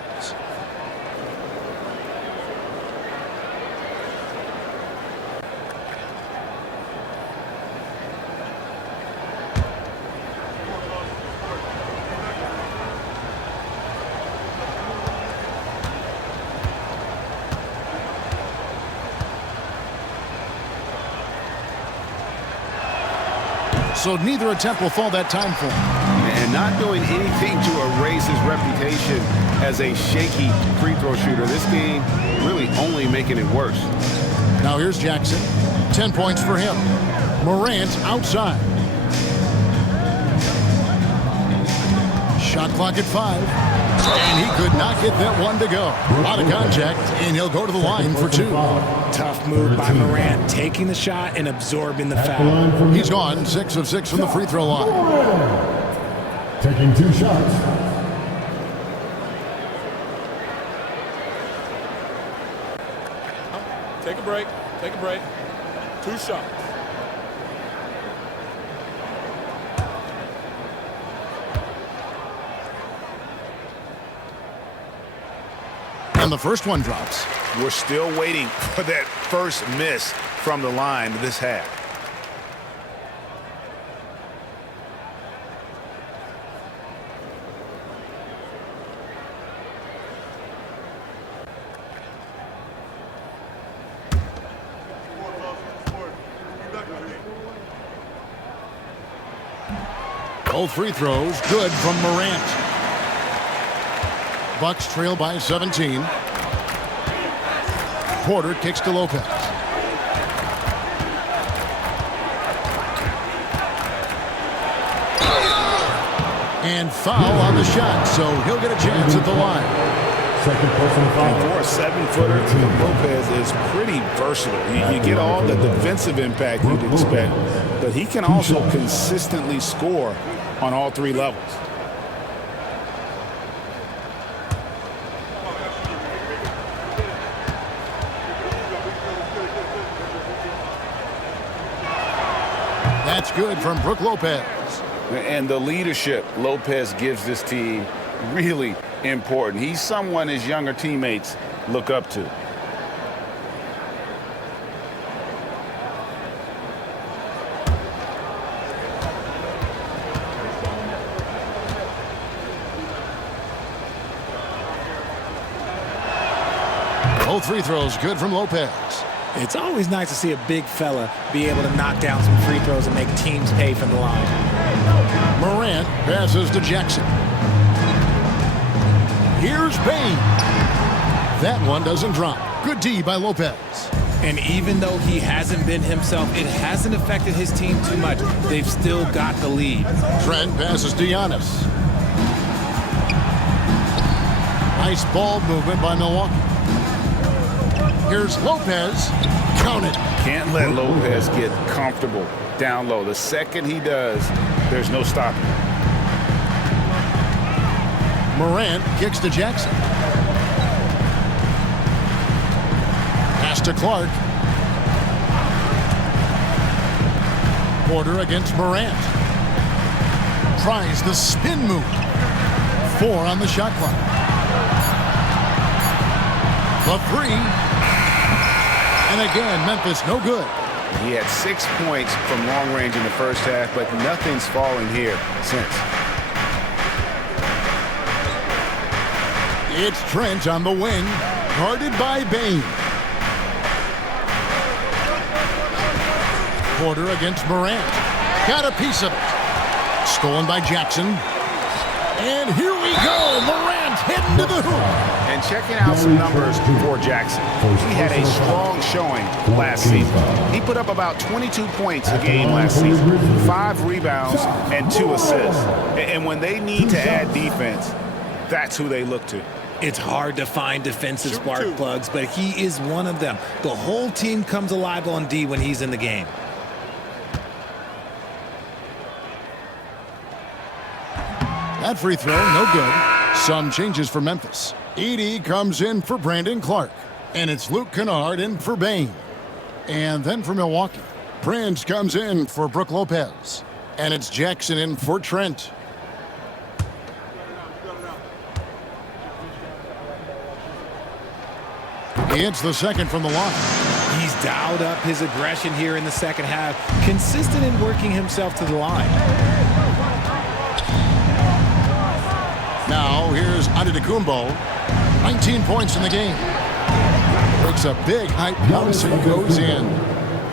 So neither attempt will fall that time for him. And not doing anything to erase his reputation as a shaky free throw shooter. This game really only making it worse. Now here's Jackson. 10 points for him. Morant outside. Shot clock at 5. And he could not get that one to go. A lot of contact, and he'll go to the line for 2. Tough move by Morant, taking the shot and absorbing the foul. He's gone 6 of 6 from the free throw line. Taking 2 shots. Take a break. Take a break. 2 shots. And the first one drops. We're still waiting for that first miss from the line this half. Both free throws good from Morant. Bucks trail by 17. Porter kicks to Lopez. And foul on the shot, so he'll get a chance at the line. Second personal foul. For a 7-footer, Lopez is pretty versatile. You get all the defensive impact you'd expect, but he can also consistently score on all 3 levels. That's good from Brook Lopez. And the leadership Lopez gives this team really important. He's someone his younger teammates look up to. Both free throws good from Lopez. It's always nice to see a big fella be able to knock down some free throws and make teams pay from the line. Morant passes to Jackson. Here's Bain. That one doesn't drop. Good D by Lopez. And even though he hasn't been himself, it hasn't affected his team too much. They've still got the lead. Trent passes to Giannis. Nice ball movement by Milwaukee. Here's Lopez. Count it. Can't let Lopez get comfortable down low. The second he does, there's no stopping. Morant kicks to Jackson. Pass to Clark. Porter against Morant. Tries the spin move. 4 on the shot clock. The 3. And again, Memphis no good. He had 6 points from long range in the first half, but nothing's falling here since. It's Trent on the wing, guarded by Bain. Porter against Morant. Got a piece of it. Stolen by Jackson. And here we go. Morant heading to the hoop. And checking out some numbers for Jackson. He had a strong showing last season. He put up about 22 points a game last season, 5 rebounds, and 2 assists. And when they need to add defense, that's who they look to. It's hard to find defensive spark plugs, but he is one of them. The whole team comes alive on D when he's in the game. That free throw, no good. Some changes for Memphis. Edey comes in for Brandon Clark. And it's Luke Kennard in for Bain. And then for Milwaukee, Prince comes in for Brook Lopez. And it's Jackson in for Trent. He hits the second from the line. He's dialed up his aggression here in the second half, consistent in working himself to the line. Now here's Antetokounmpo. 19 points in the game. Takes a big high bounce and goes in.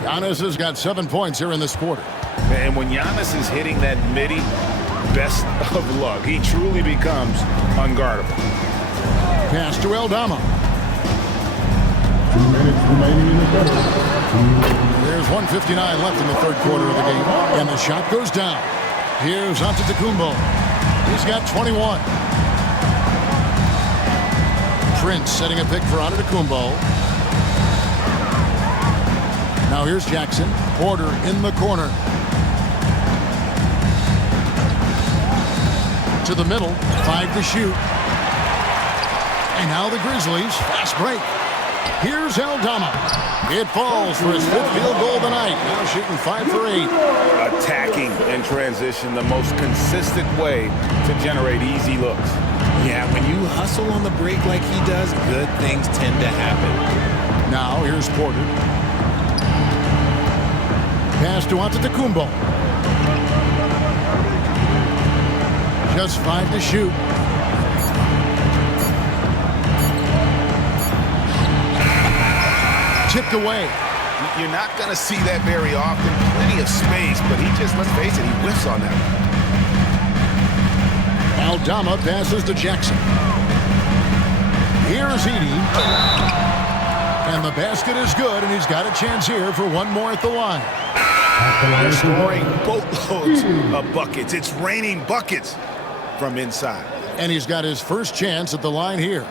Giannis has got 7 points here in this quarter. And when Giannis is hitting that midi, best of luck. He truly becomes unguardable. Pass to Aldama. 2 minutes remaining in the third. There's 1:59 left in the third quarter of the game. And the shot goes down. Here's Antetokounmpo. He's got 21. Prince setting a pick for Antetokounmpo. Now here's Jackson. Porter in the corner. To the middle. 5 to shoot. And now the Grizzlies. Fast break. Here's Aldama. It falls for his 5th field goal of the night. Now shooting 5 for 8. Attacking in transition, the most consistent way to generate easy looks. Yeah, when you hustle on the break like he does, good things tend to happen. Now here's Porter. Pass to Antetokounmpo. Just 5 to shoot. Tipped away. You're not going to see that very often. Plenty of space, but he just, let's face it, he whiffs on that one. Aldama passes to Jackson. Here's Edey. And the basket is good, and he's got a chance here for one more at the line. They're scoring boatloads of buckets. It's raining buckets from inside. And he's got his first chance at the line here.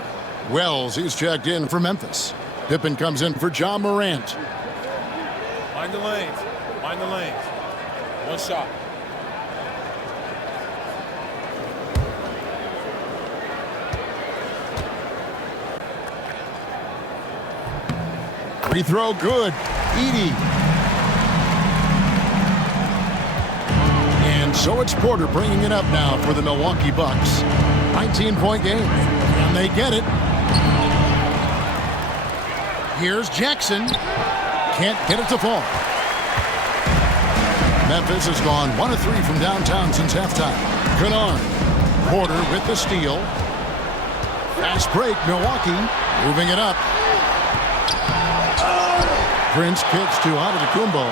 Wells, he's checked in for Memphis. Pippen comes in for John Morant. Mind the lanes. Mind the lanes. One shot. Free throw good. Edey. And so it's Porter bringing it up now for the Milwaukee Bucks. 19-point game. And they get it. Here's Jackson. Can't get it to fall. Memphis has gone 1 of 3 from downtown since halftime. Kennard. Porter with the steal. Fast break, Milwaukee. Moving it up. Prince kicks to Antetokounmpo.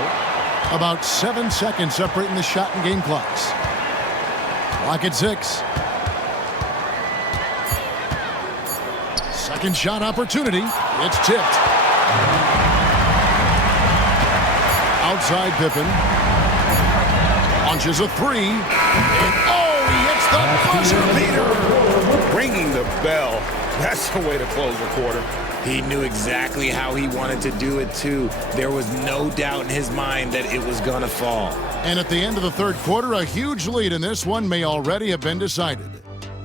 About 7 seconds separating the shot and game clocks. Clock at 6. Second shot opportunity. It's tipped. Outside Pippen. Launches a 3. And he hits the buzzer beater. Ringing the bell. That's the way to close the quarter. He knew exactly how he wanted to do it, too. There was no doubt in his mind that it was going to fall. And at the end of the third quarter, a huge lead in this one may already have been decided.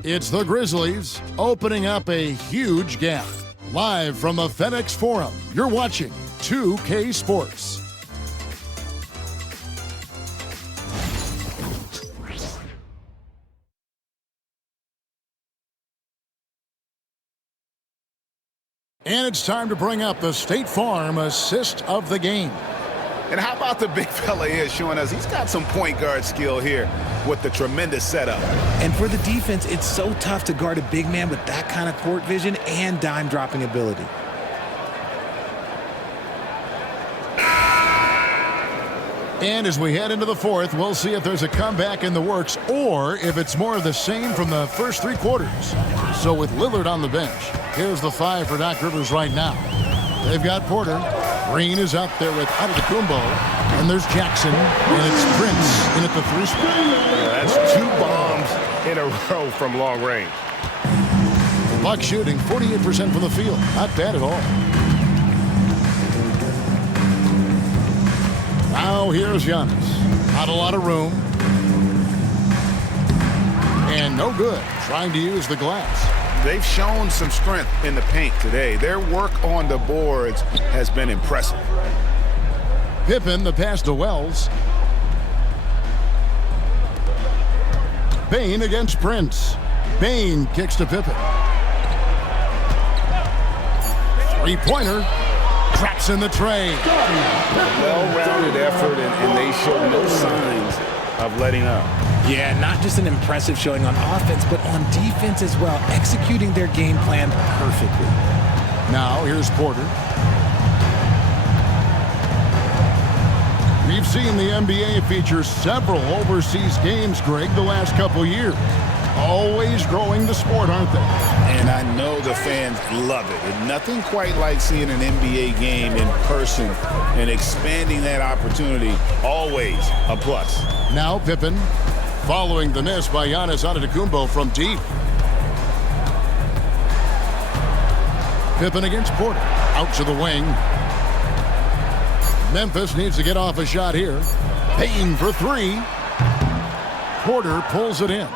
It's the Grizzlies opening up a huge gap. Live from the FedEx Forum, you're watching 2K Sports. And it's time to bring up the State Farm assist of the game. And how about the big fella here showing us he's got some point guard skill here with the tremendous setup. And for the defense, it's so tough to guard a big man with that kind of court vision and dime dropping ability. And as we head into the fourth, we'll see if there's a comeback in the works or if it's more of the same from the first 3 quarters. So with Lillard on the bench, here's the 5 for Doc Rivers right now. They've got Porter. Green is up there with Antetokounmpo. And there's Jackson. And it's Prince in at the 3 spot. Yeah, that's 2 bombs in a row from long range. The Bucks shooting 48% from the field. Not bad at all. Now here's Giannis. Not a lot of room. And no good. Trying to use the glass. They've shown some strength in the paint today. Their work on the boards has been impressive. Pippen, the pass to Wells. Bane against Prince. Bane kicks to Pippen. 3-pointer. Traps in the tray. Well-rounded effort, and they showed no signs of letting up. Yeah, not just an impressive showing on offense, but on defense as well, executing their game plan perfectly. Now, here's Porter. We've seen the NBA feature several overseas games, Greg, the last couple years. Always growing the sport, aren't they? And I know the fans love it. And nothing quite like seeing an NBA game in person and expanding that opportunity. Always a plus. Now Pippen. following the miss by Giannis Antetokounmpo from deep. Pippen against Porter. Out to the wing. Memphis needs to get off a shot here. Payne for three. Porter pulls it in.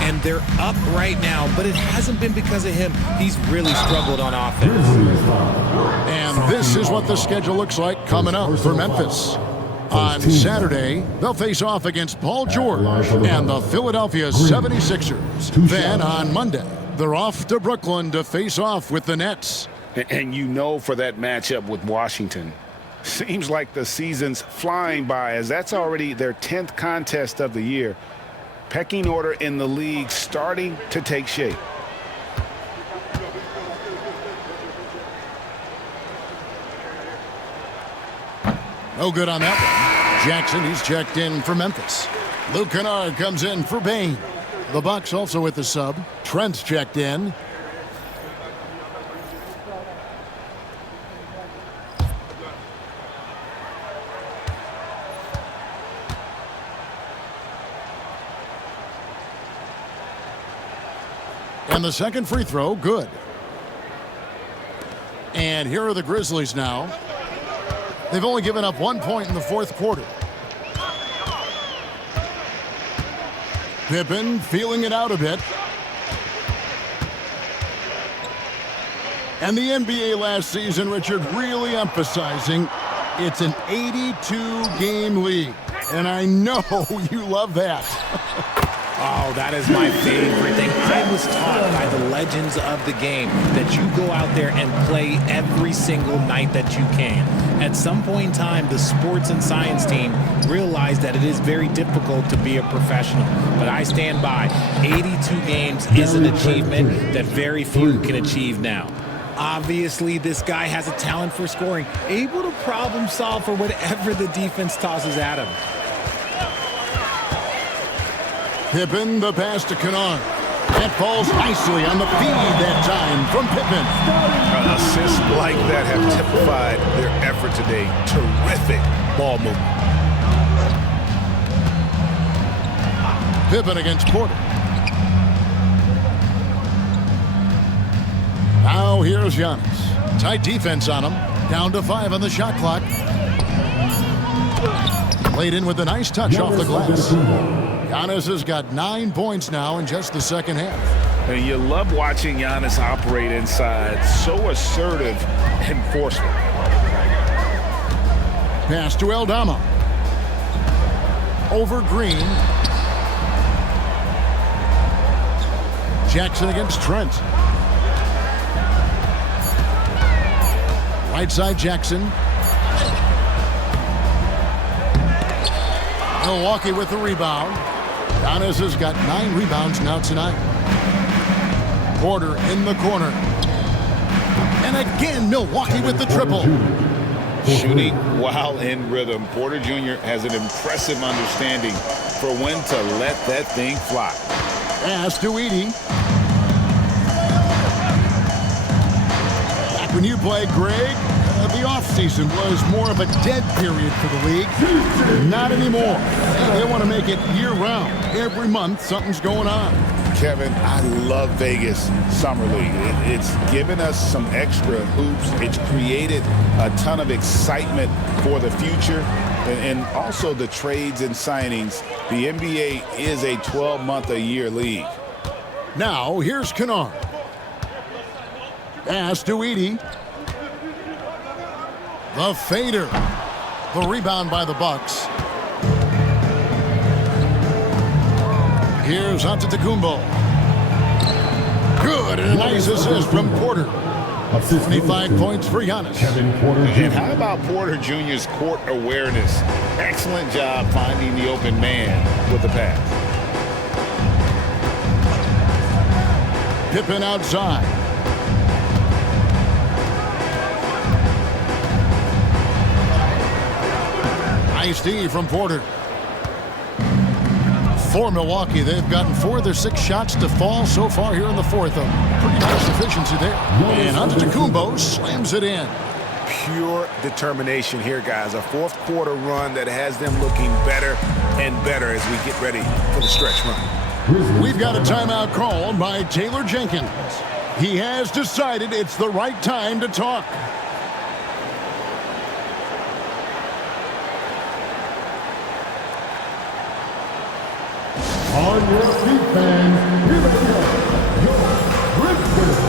And they're up right now, but it hasn't been because of him. He's really struggled on offense. And this is what the schedule looks like coming up for Memphis. On Saturday, they'll face off against Paul George and the Philadelphia 76ers. Then on Monday, they're off to Brooklyn to face off with the Nets. And you know, for that matchup with Washington, seems like the season's flying by, as that's already their 10th contest of the year. Pecking order in the league starting to take shape. No good on that one. Jackson, he's checked in for Memphis. Luke Kennard comes in for Payne. The Bucks also with the sub. Trent's checked in. And the second free throw, good. And here are the Grizzlies now. They've only given up 1 point in the fourth quarter. Pippen feeling it out a bit. And the NBA last season, Richard, really emphasizing it's an 82-game league. And I know you love that. Oh, that is my favorite thing. I was taught by the legends of the game that you go out there and play every single night that you can. At some point in time, the sports and science team realized that it is very difficult to be a professional. But I stand by. 82 games is an achievement that very few can achieve now. Obviously, this guy has a talent for scoring, able to problem solve for whatever the defense tosses at him. Pippen, the pass to Kennard. That falls nicely on the feed that time from Pippen. Assists like that have typified their effort today. Terrific ball movement. Pippen against Porter. Now here's Giannis. Tight defense on him. Down to 5 on the shot clock. Played in with a nice touch off the glass. Giannis has got 9 points now in just the second half. And you love watching Giannis operate inside. So assertive enforcement. Pass to Eldama. Over Green. Jackson against Trent. Right side Jackson. Milwaukee with the rebound. Giannis has got 9 rebounds now tonight. Porter in the corner. And again, Milwaukee with the triple. Shooting while in rhythm. Porter Jr. has an impressive understanding for when to let that thing fly. Pass to Edey. Back when you played, Greg, the offseason was more of a dead period for the league. Not anymore. They want to make it year-round. Every month, something's going on. Kevin, I love Vegas Summer League. It's given us some extra hoops. It's created a ton of excitement for the future. And also the trades and signings. The NBA is a 12-month-a-year league. Now, here's Kennard. Pass to Edey. The fader. The rebound by the Bucks. Here's Antetokounmpo. Good, and a nice assist from Porter. 25 points for Giannis. And how about Porter Jr.'s court awareness? Excellent job finding the open man with the pass. Pippen outside. Nice D from Porter. For Milwaukee, they've gotten 4 of their 6 shots to fall so far here in the fourth. Pretty nice efficiency there. And Antetokounmpo slams it in. Pure determination here, guys. A fourth quarter run that has them looking better and better as we get ready for the stretch run. We've got a timeout called by Taylor Jenkins. He has decided it's the right time to talk. On your feet, fans, here they go, your Grizzlies.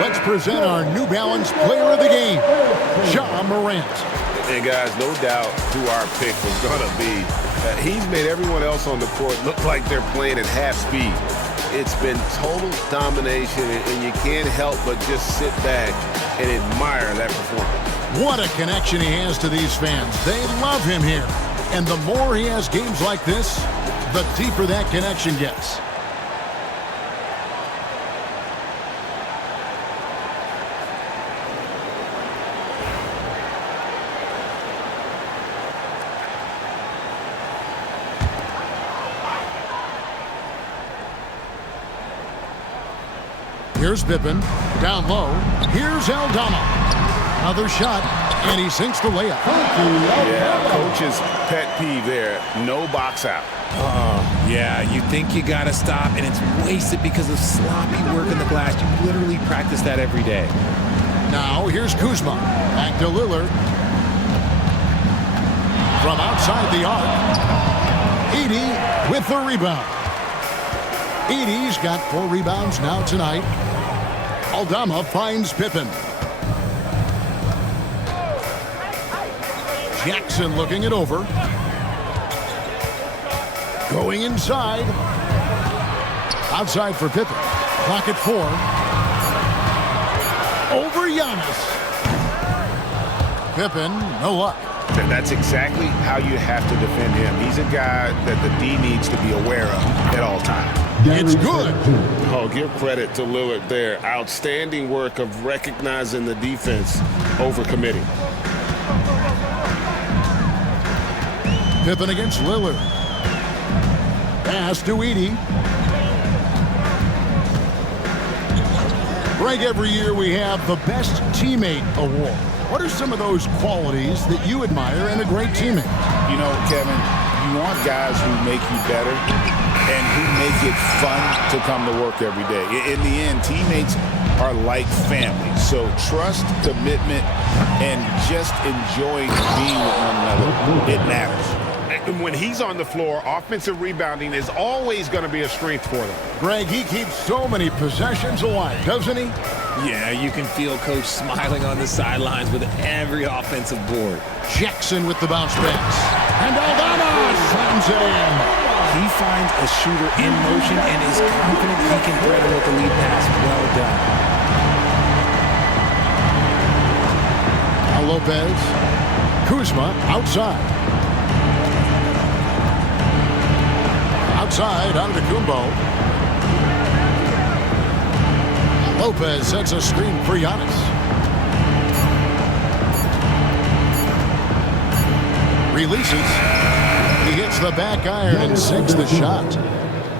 Let's present our New Balance Player of the Game, Ja Morant. And guys, no doubt who our pick was going to be. He's made everyone else on the court look like they're playing at half speed. It's been total domination, and you can't help but just sit back and admire that performance. What a connection he has to these fans. They love him here. And the more he has games like this, the deeper that connection gets. Here's Pippen, down low. Here's Aldama. Another shot, and he sinks the layup. Yeah, coach's pet peeve there. No box out. Yeah, you think you got to stop, and it's wasted because of sloppy work in the glass. You literally practice that every day. Now, here's Kuzma. Back to Lillard. From outside the arc. Edey with the rebound. Edey's got 4 rebounds now tonight. Aldama finds Pippen. Jackson looking it over. Going inside. Outside for Pippen. Clock at 4. Over Giannis. Pippen, no luck. And that's exactly how you have to defend him. He's a guy that the D needs to be aware of at all times. It's good. Oh, give credit to Lillard there. Outstanding work of recognizing the defense over committing. Pippen against Lillard. Pass to Edey. Greg, every year we have the Best Teammate Award. What are some of those qualities that you admire in a great teammate? You know, Kevin, you want guys who make you better and who make it fun to come to work every day. In the end, teammates are like family. So trust, commitment, and just enjoying being with one another, it matters. And when he's on the floor, offensive rebounding is always going to be a strength for them. Greg, he keeps so many possessions alive, doesn't he? Yeah, you can feel Coach smiling on the sidelines with every offensive board. Jackson with the bounce pass. And Aldama slams it in. He finds a shooter in motion and is confident he can thread him with the lead pass. Well done. Now Lopez. Kuzma outside. Outside, Antetokounmpo. Lopez sets a screen for Giannis. Releases. He hits the back iron and sinks the shot.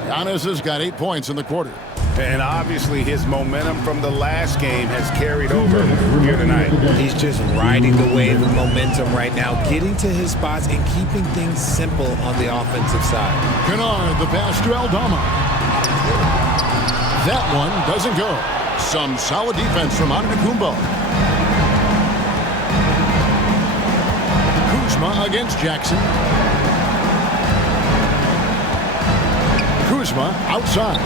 Giannis has got 8 points in the quarter. And obviously his momentum from the last game has carried over here tonight. He's just riding the wave of momentum right now, getting to his spots and keeping things simple on the offensive side. Kennard, the pass to Aldama. That one doesn't go. Some solid defense from Antetokounmpo. Kuzma against Jackson. Kuzma outside.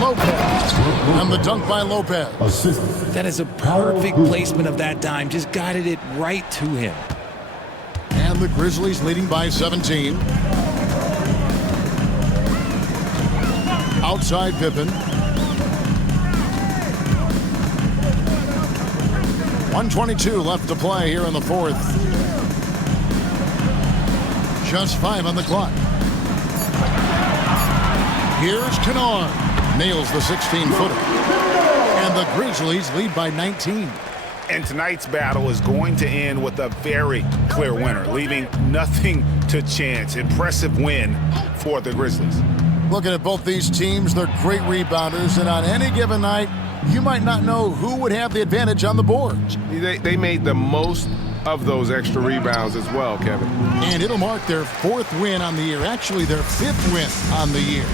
Lopez. And the dunk by Lopez. That is a perfect placement of that dime. Just guided it right to him. And the Grizzlies leading by 17. Outside Pippen. 1:22 left to play here in the fourth. Just 5 on the clock. Here's Kennard. Nails the 16-footer. And the Grizzlies lead by 19. And tonight's battle is going to end with a very clear winner, leaving nothing to chance. Impressive win for the Grizzlies. Looking at both these teams, they're great rebounders, and on any given night, you might not know who would have the advantage on the boards. They made the most of those extra rebounds as well, Kevin. And it'll mark their 4th win on the year, actually their 5th win on the year.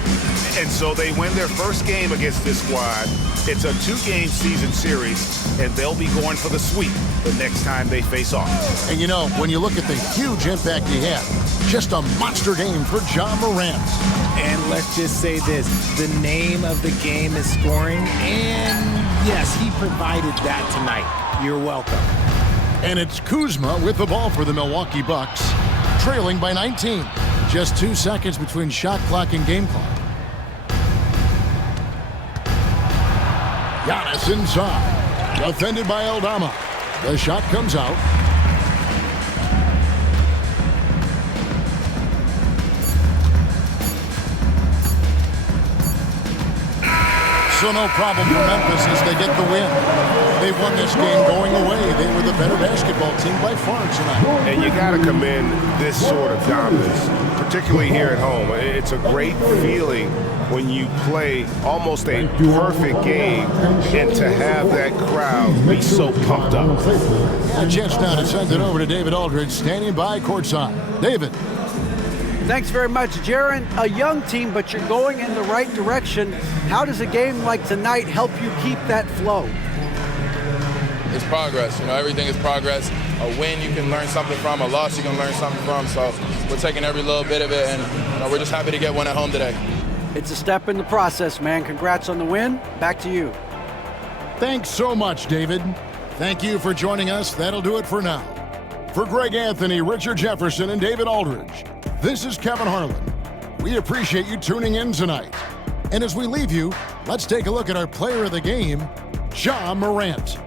And so they win their first game against this squad. It's a 2-game season series, and they'll be going for the sweep the next time they face off. And you know, when you look at the huge impact he had, just a monster game for Ja Morant. And let's just say this, the name of the game is scoring, and yes, he provided that tonight. You're welcome. And it's Kuzma with the ball for the Milwaukee Bucks, trailing by 19. Just 2 seconds between shot clock and game clock. Giannis inside, defended by Aldama. The shot comes out. So no problem for Memphis as they get the win. They've won this game going away. They were the better basketball team by far tonight. And you got to commend this sort of dominance, particularly here at home. It's a great feeling when you play almost a perfect game and to have that crowd be so pumped up. A chance now to send it over to David Aldridge, standing by courtside. David. Thanks very much, Jaron. A young team, but you're going in the right direction. How does a game like tonight help you keep that flow? It's progress. You know, everything is progress. A win you can learn something from, a loss you can learn something from. So we're taking every little bit of it, and you know, we're just happy to get one at home today. It's a step in the process, man. Congrats on the win. Back to you. Thanks so much, David. Thank you for joining us. That'll do it for now. For Greg Anthony, Richard Jefferson, and David Aldridge, this is Kevin Harlan. We appreciate you tuning in tonight. And as we leave you, let's take a look at our player of the game, Ja Morant.